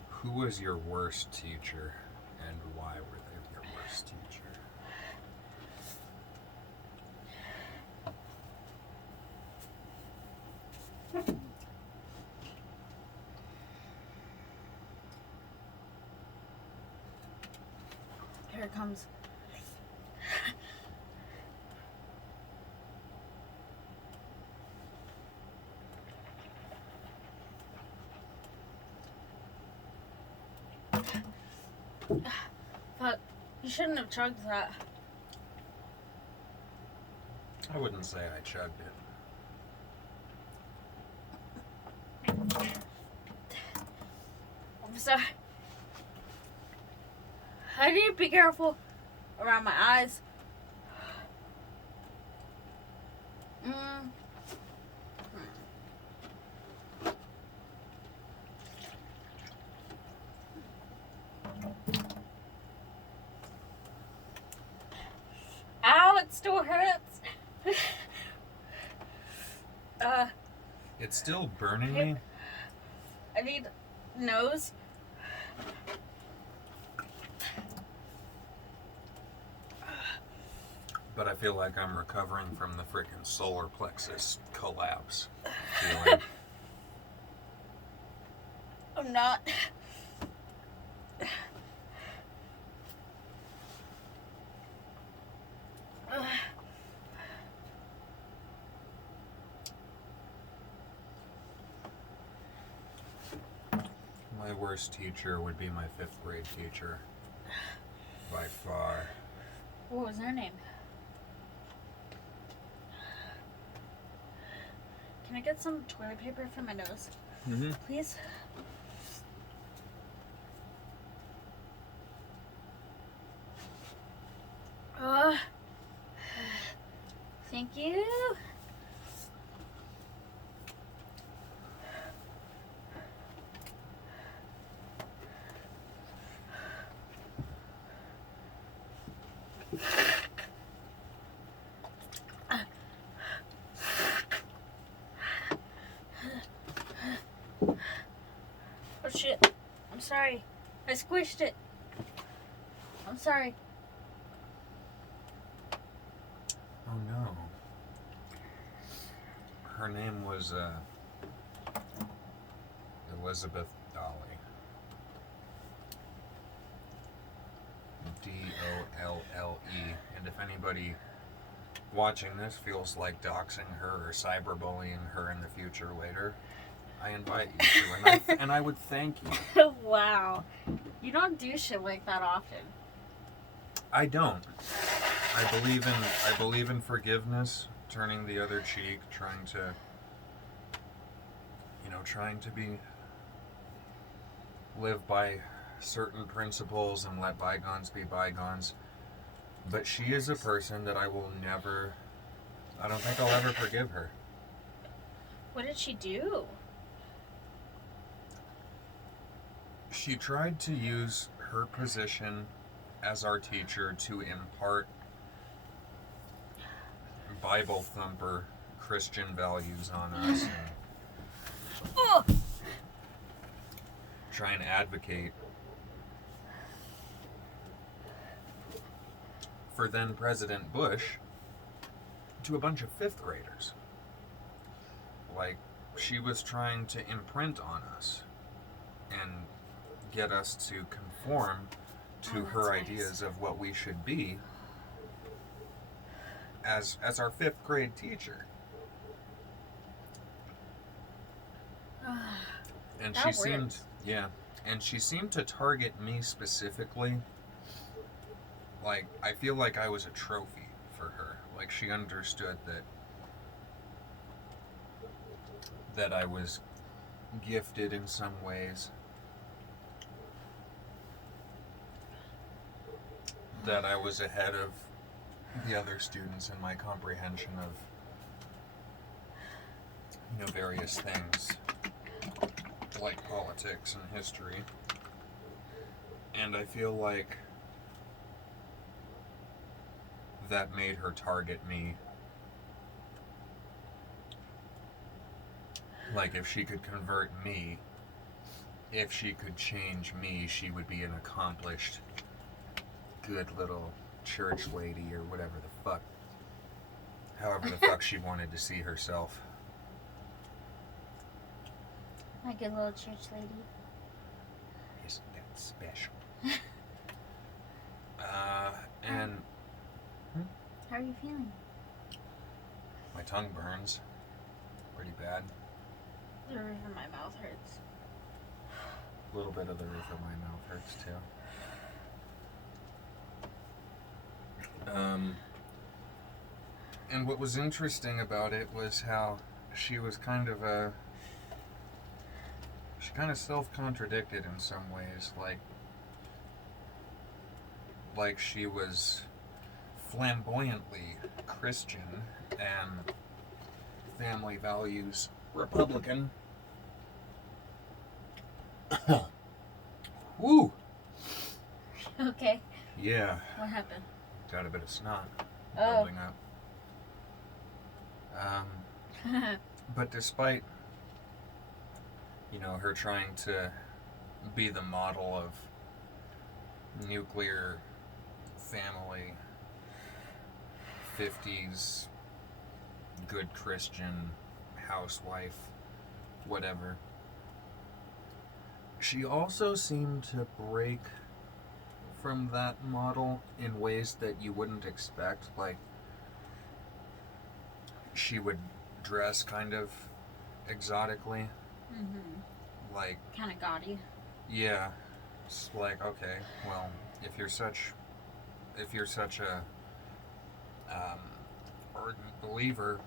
Who was your worst teacher, and why were they your worst teacher? Here it comes. Fuck. You shouldn't have chugged that. I wouldn't say I chugged it. I'm sorry. I need to be careful around my eyes. Ow, it still hurts. It's still burning me. I need nose. But I feel like I'm recovering from the freaking solar plexus collapse feeling. I'm not. My worst teacher would be my 5th grade teacher. By far. What was her name? Can I get some toilet paper for my nose, Mm-hmm. please? Uh, thank you. Oh shit. I'm sorry. I squished it. I'm sorry. Oh no. Her name was Elizabeth Dolly. Dolle. And if anybody watching this feels like doxing her or cyberbullying her in the future later, I invite you to, and I would thank you. Wow. You don't do shit like that often. I don't. I believe in forgiveness, turning the other cheek, trying to live by certain principles and let bygones be bygones. But she is a person that I don't think I'll ever forgive her. What did she do? She tried to use her position as our teacher to impart Bible thumper Christian values on us and Oh! try and advocate for then President Bush to a bunch of fifth graders. Like, she was trying to imprint on us and get us to conform to her nice. ideas of what we should be as our fifth grade teacher. And That she seemed, works. yeah, and she seemed to target me specifically. Like, I feel like I was a trophy for her. Like, she understood that I was gifted in some ways. That I was ahead of the other students in my comprehension of, various things, like politics and history. And I feel like that made her target me. Like, if she could convert me, if she could change me, she would be an accomplished, good little church lady or whatever the fuck. However the fuck she wanted to see herself. Like a little church lady. Isn't that special? And How are you feeling? my tongue burns pretty bad. The roof of my mouth hurts. A little bit of the roof of my mouth hurts too. And what was interesting about it was how she was kind of self-contradicted in some ways, like she was flamboyantly Christian and family values Republican. Woo! Okay. Yeah, What happened? got a bit of snot Oh. building up. But despite, her trying to be the model of nuclear family, 50s, good Christian, housewife, whatever, she also seemed to break from that model in ways that you wouldn't expect. Like, she would dress kind of exotically. Mm-hmm. Like, Kind of gaudy. yeah, it's like, okay, well, if you're such a ardent believer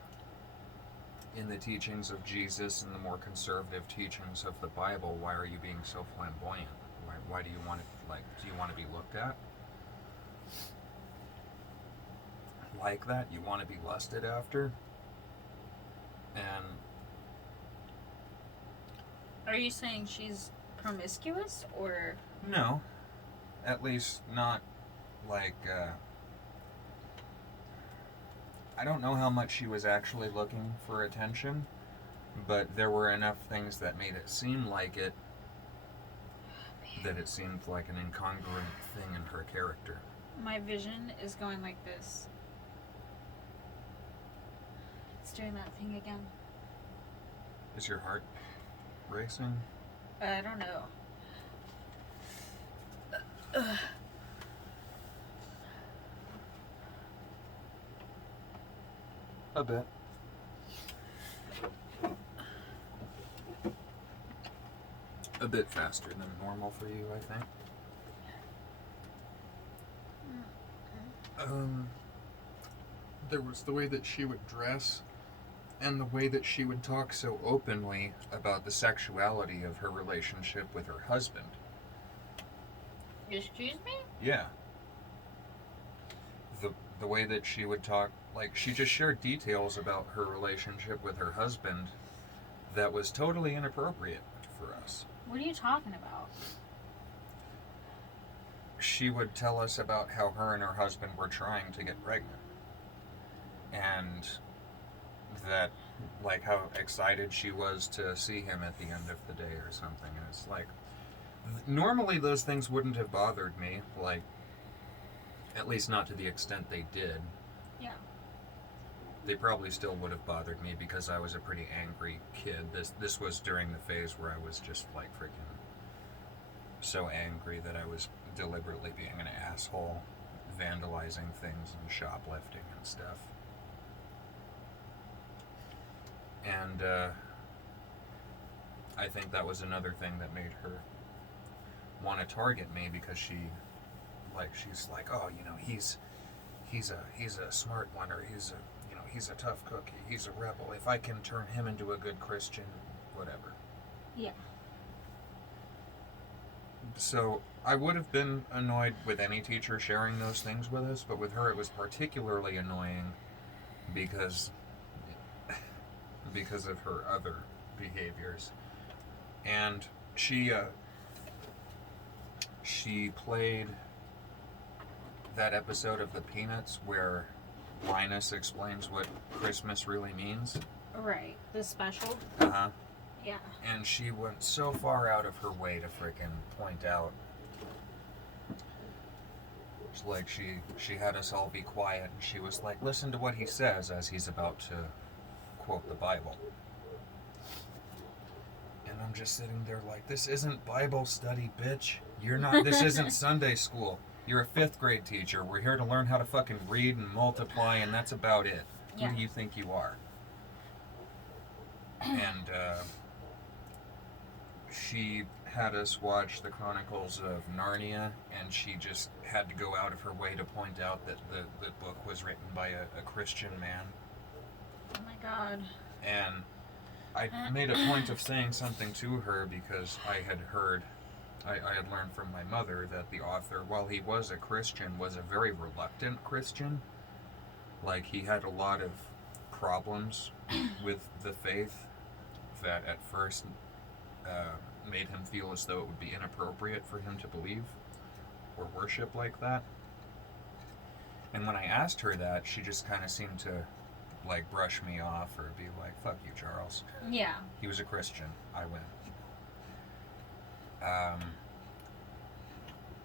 in the teachings of Jesus and the more conservative teachings of the Bible, why are you being so flamboyant? Why do you want to, like, do you want to be looked at like that? You want to be lusted after? And Are you saying she's promiscuous or? no, at least not like, I don't know how much she was actually looking for attention, but there were enough things that made it seem like it, that it seemed like an incongruent thing in her character. My vision is going like this. It's doing that thing again. Is your heart racing? I don't know. A bit. A bit faster than normal for you, I think. There was the way that she would dress, and the way that she would talk so openly about the sexuality of her relationship with her husband. Excuse me? Yeah. The way that she would talk, like, she just shared details about her relationship with her husband that was totally inappropriate for us. What are you talking about? She would tell us about how her and her husband were trying to get pregnant. And that, like, how excited she was to see him at the end of the day or something. And it's like, normally those things wouldn't have bothered me, like, at least not to the extent they did. Yeah. They probably still would have bothered me because I was a pretty angry kid. This was during the phase where I was just, like, freaking so angry that I was deliberately being an asshole, vandalizing things and shoplifting and stuff. And I think that was another thing that made her want to target me, because she's like, oh, you know, he's a smart one, or he's a tough cookie, he's a rebel. If I can turn him into a good Christian, whatever. Yeah. So I would have been annoyed with any teacher sharing those things with us, but with her it was particularly annoying because of her other behaviors. And she played that episode of the Peanuts where Linus explains what Christmas really means. Right. The special? Uh-huh. Yeah. And she went so far out of her way to frickin' point out, like, she had us all be quiet, and she was like, listen to what he says, as he's about to quote the Bible. And I'm just sitting there like, this isn't Bible study, bitch. This isn't Sunday school. You're a 5th grade teacher. We're here to learn how to fucking read and multiply, and that's about it. Yeah. Who do you think you are? And she had us watch the Chronicles of Narnia, and she just had to go out of her way to point out that the book was written by a Christian man. Oh my god. And I made a point of saying something to her because I had learned from my mother that the author, while he was a Christian, was a very reluctant Christian. Like, he had a lot of problems with the faith that at first made him feel as though it would be inappropriate for him to believe or worship like that. And when I asked her that, she just kind of seemed to, like, brush me off or be like, fuck you, Charles. Yeah. He was a Christian. I win.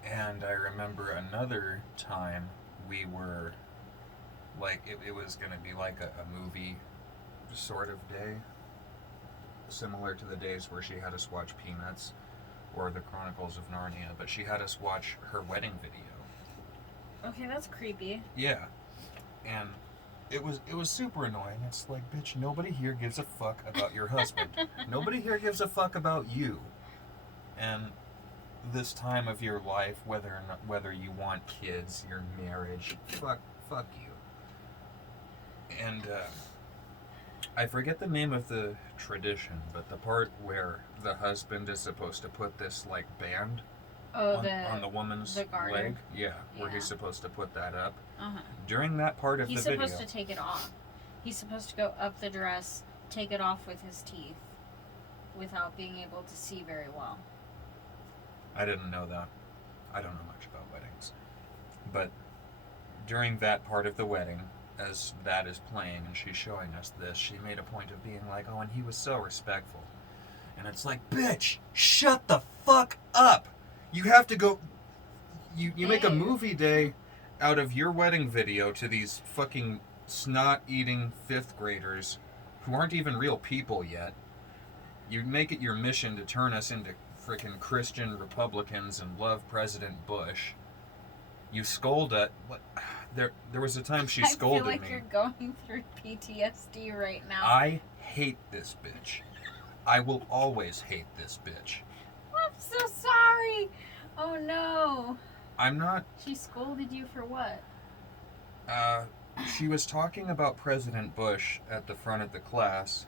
And I remember another time we were, like, it was going to be like a movie sort of day, similar to the days where she had us watch Peanuts or the Chronicles of Narnia, but she had us watch her wedding video. Okay, that's creepy. Yeah. And it was super annoying. It's like, bitch, nobody here gives a fuck about your husband. Nobody here gives a fuck about you. And this time of your life, whether you want kids, your marriage, fuck you. And I forget the name of the tradition, but the part where the husband is supposed to put this like band Oh, on the woman's the garter. leg. Yeah, where Yeah. he's supposed to put that up. Uh-huh. During that part of He's the video, supposed to take it off. He's supposed to go up the dress, take it off with his teeth, without being able to see very well. I didn't know that. I don't know much about weddings. But during that part of the wedding, as that is playing and she's showing us this, she made a point of being like, oh, and he was so respectful. And it's like, bitch, shut the fuck up. You have to go. You make a movie day out of your wedding video to these fucking snot-eating 5th graders who aren't even real people yet. You make it your mission to turn us into freaking Christian Republicans and love President Bush. You scold at what? There was a time she scolded I feel like me. you're going through PTSD right now. I hate this bitch. I will always hate this bitch. I'm so sorry. Oh no. I'm not. She scolded you for what? She was talking about President Bush at the front of the class,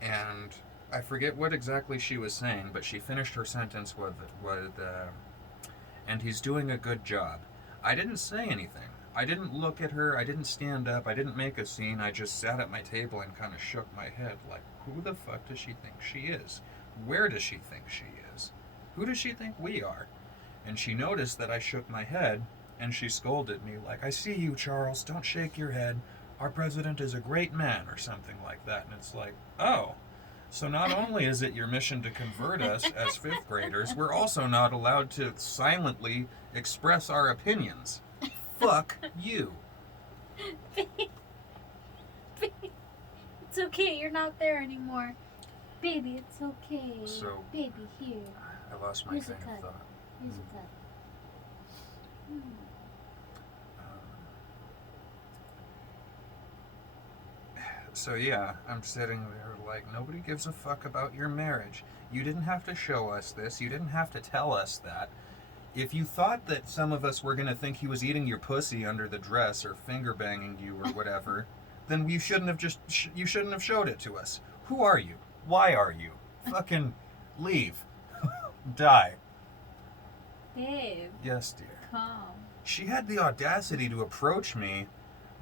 and I forget what exactly she was saying, but she finished her sentence with and he's doing a good job. I didn't say anything. I didn't look at her. I didn't stand up. I didn't make a scene. I just sat at my table and kind of shook my head like, who the fuck does she think she is? Where does she think she is? Who does she think we are? And she noticed that I shook my head, and she scolded me like, I see you, Charles. Don't shake your head. Our president is a great man, or something like that. And it's like, oh, so not only is it your mission to convert us as 5th graders, we're also not allowed to silently express our opinions. Fuck you. It's okay, you're not there anymore. Baby, it's okay. So- Baby, here. I lost my Here's train a of cut. thought. Here's a cup. So yeah, I'm sitting there like, nobody gives a fuck about your marriage. You didn't have to show us this. You didn't have to tell us that. If you thought that some of us were going to think he was eating your pussy under the dress or finger banging you or whatever, then you shouldn't have you shouldn't have showed it to us. Who are you? Why are you? Fucking leave. Die. Babe, Yes, dear. come. She had the audacity to approach me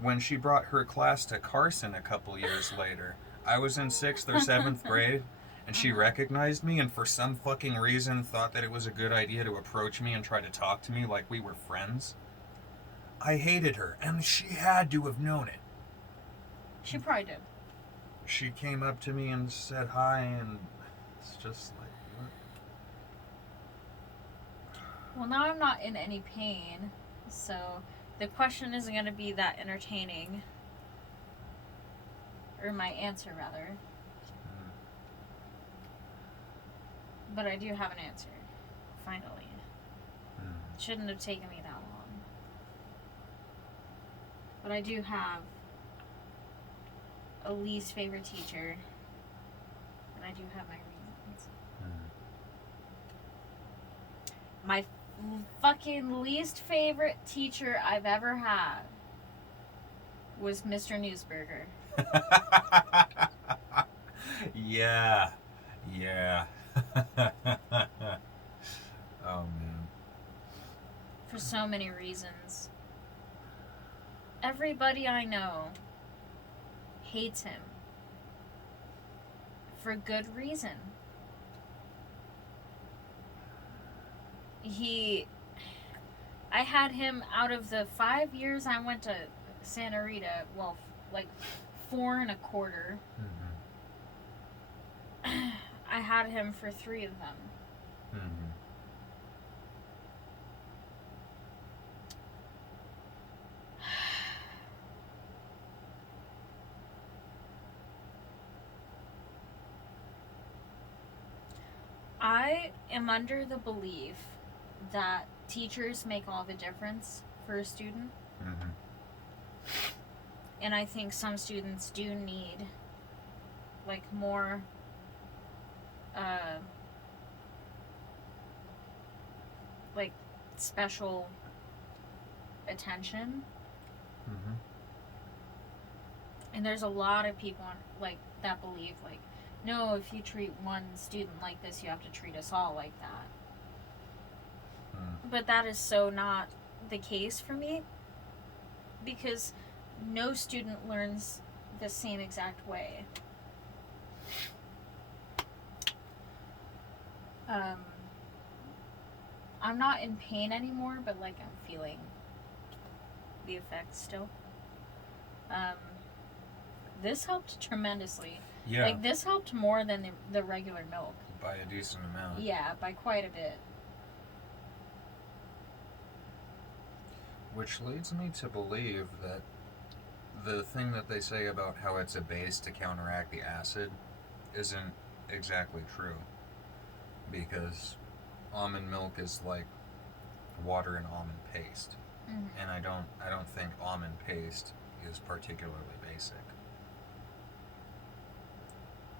when she brought her class to Carson a couple years later. I was in 6th or 7th grade, and she recognized me and for some fucking reason thought that it was a good idea to approach me and try to talk to me like we were friends. I hated her, and she had to have known it. She probably did. She came up to me and said hi, and it's just like, what? Well, now I'm not in any pain, so the question isn't going to be that entertaining. Or my answer, rather. But I do have an answer. Finally. It shouldn't have taken me that long. But I do have a least favorite teacher. And I do have my reasons. My fucking least favorite teacher I've ever had was Mr. Newsberger. Yeah. Oh man. For so many reasons. Everybody I know hates him. For good reason. I had him out of the 5 years I went to Santa Rita, well, like 4 and a quarter. I had him for 3 of them. I am under the belief that teachers make all the difference for a student. And I think some students do need like more like special attention. And there's a lot of people like that believe like, no, if you treat one student like this, you have to treat us all like that. But that is so not the case for me, because no student learns the same exact way. I'm not in pain anymore, but like I'm feeling the effects still. This helped tremendously. Yeah. Like, this helped more than the regular milk. By a decent amount. Yeah, by quite a bit. Which leads me to believe that the thing that they say about how it's a base to counteract the acid isn't exactly true. Because almond milk is like water and almond paste. Mm-hmm. And I don't think almond paste is particularly basic.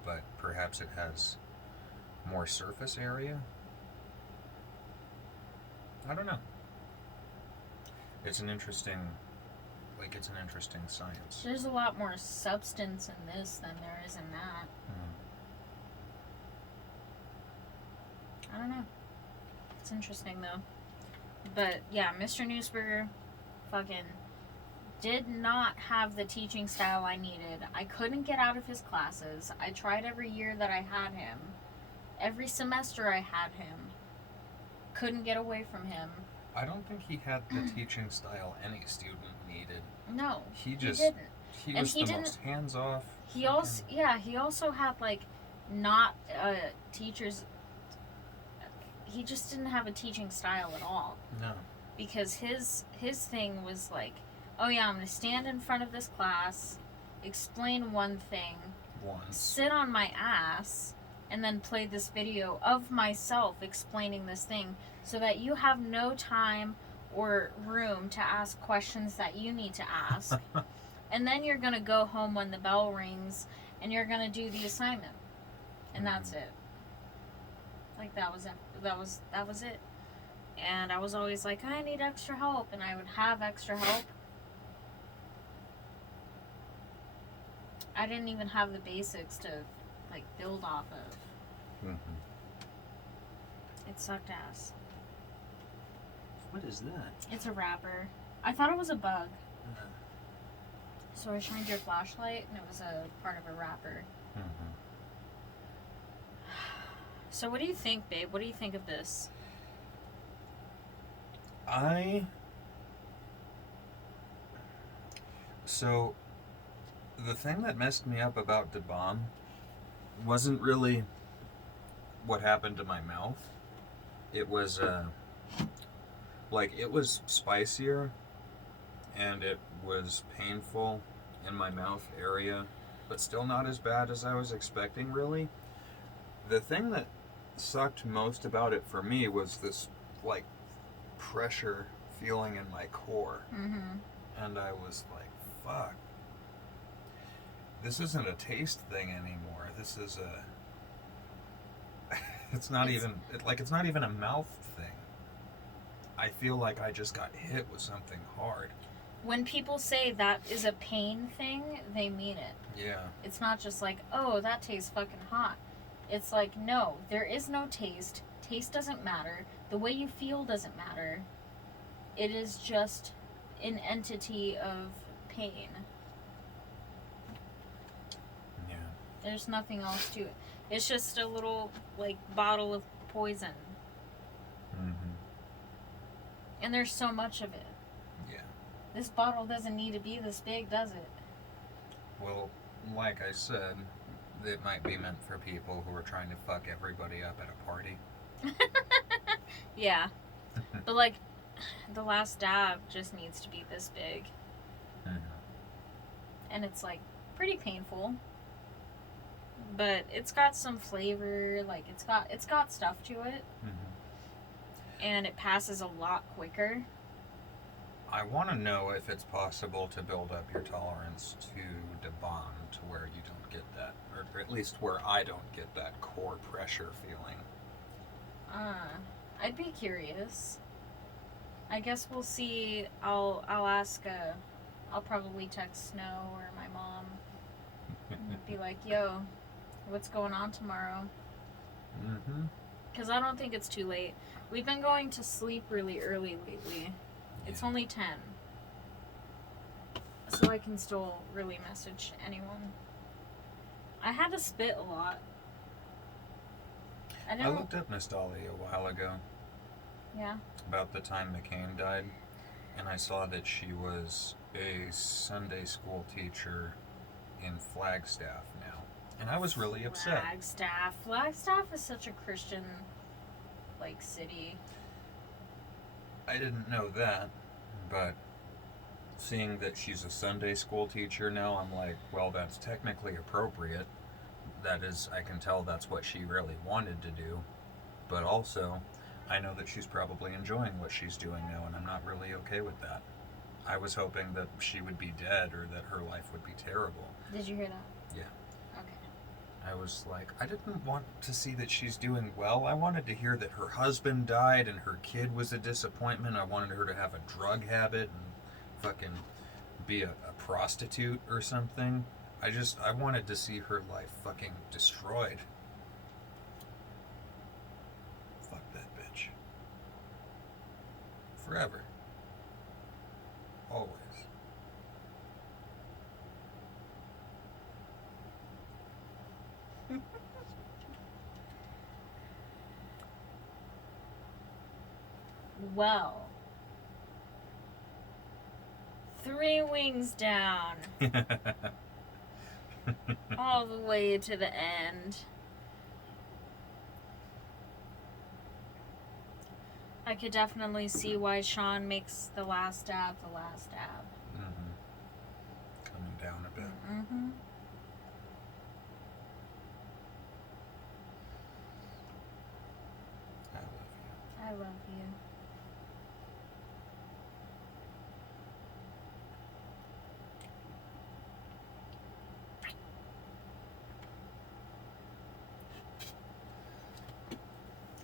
But perhaps it has more surface area? I don't know. It's an interesting science. There's a lot more substance in this than there is in that. I don't know. It's interesting though. But yeah, Mr. Newsberger fucking did not have the teaching style I needed. I couldn't get out of his classes. I tried every year that I had him. Every semester I had him. Couldn't get away from him. I don't think he had the teaching style any student needed. No, He he just didn't. he And was he the didn't- most hands off. He also had like not teachers. He just didn't have a teaching style at all, No. because his thing was like, oh yeah, I'm gonna stand in front of this class, explain one thing, Once. sit on my ass, and then play this video of myself explaining this thing, so that you have no time or room to ask questions that you need to ask. And then you're gonna go home when the bell rings and you're gonna do the assignment. And that's it. Like that was it. And I was always like, I need extra help, and I would have extra help. I didn't even have the basics to like build off of. It sucked ass. What is that? It's a wrapper. I thought it was a bug. So I shined your flashlight and it was a part of a wrapper. So what do you think, babe? What do you think of this? So, the thing that messed me up about Da Bomb wasn't really what happened to my mouth. It was, it was spicier, and it was painful in my mouth area, but still not as bad as I was expecting, really. The thing that sucked most about it for me was this, pressure feeling in my core. Mm-hmm. And I was like, fuck. This isn't a taste thing anymore. This is it's not even a mouth thing. I feel like I just got hit with something hard. When people say that is a pain thing, they mean it. Yeah. It's not just like, oh, that tastes fucking hot. It's like, no, there is no taste. Taste doesn't matter. The way you feel doesn't matter. It is just an entity of pain. Yeah. There's nothing else to it. It's just a little, bottle of poison. Mm-hmm. And there's so much of it. Yeah. This bottle doesn't need to be this big, does it? Well, like I said, it might be meant for people who are trying to fuck everybody up at a party. Yeah. But, the last dab just needs to be this big. Mm-hmm. And it's, pretty painful. But it's got some flavor. It's got stuff to it. Mm-hmm. And it passes a lot quicker. I want to know if it's possible to build up your tolerance to Da Bomb to where you don't get that, or at least where I don't get that core pressure feeling. I'd be curious. I guess we'll see. I'll ask. I'll probably text Snow or my mom be like, yo, what's going on tomorrow? Mm-hmm. Because I don't think it's too late. We've been going to sleep really early lately. It's only 10. So I can still really message anyone. I had to spit a lot. I looked up Miss Dolly a while ago. Yeah. About the time McCain died, and I saw that she was a Sunday school teacher in Flagstaff now, and I was really upset. Flagstaff is such a Christian, like, city. I didn't know that, but seeing that she's a Sunday school teacher now, I'm like, well, that's technically appropriate. That is, I can tell that's what she really wanted to do, but also, I know that she's probably enjoying what she's doing now, and I'm not really okay with that. I was hoping that she would be dead or that her life would be terrible. Did you hear that? Yeah. Okay. I was like, I didn't want to see that she's doing well. I wanted to hear that her husband died and her kid was a disappointment. I wanted her to have a drug habit and fucking be a prostitute or something. I wanted to see her life fucking destroyed. Fuck that bitch. Forever. Always. Well. 3 wings down. All the way to the end. I could definitely see why Sean makes the last dab the last dab. Mm-hmm. Coming down a bit. Mm-hmm. I love you. I love you.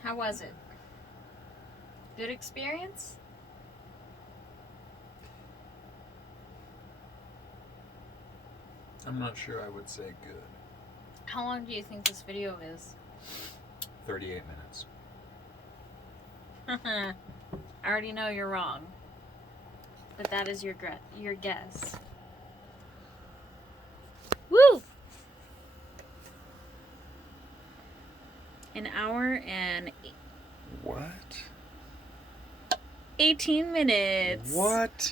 How was it? Good experience? I'm not sure I would say good. How long do you think this video is? 38 minutes. I already know you're wrong. But that is your guess. Woo! An hour and What? 18 minutes. What?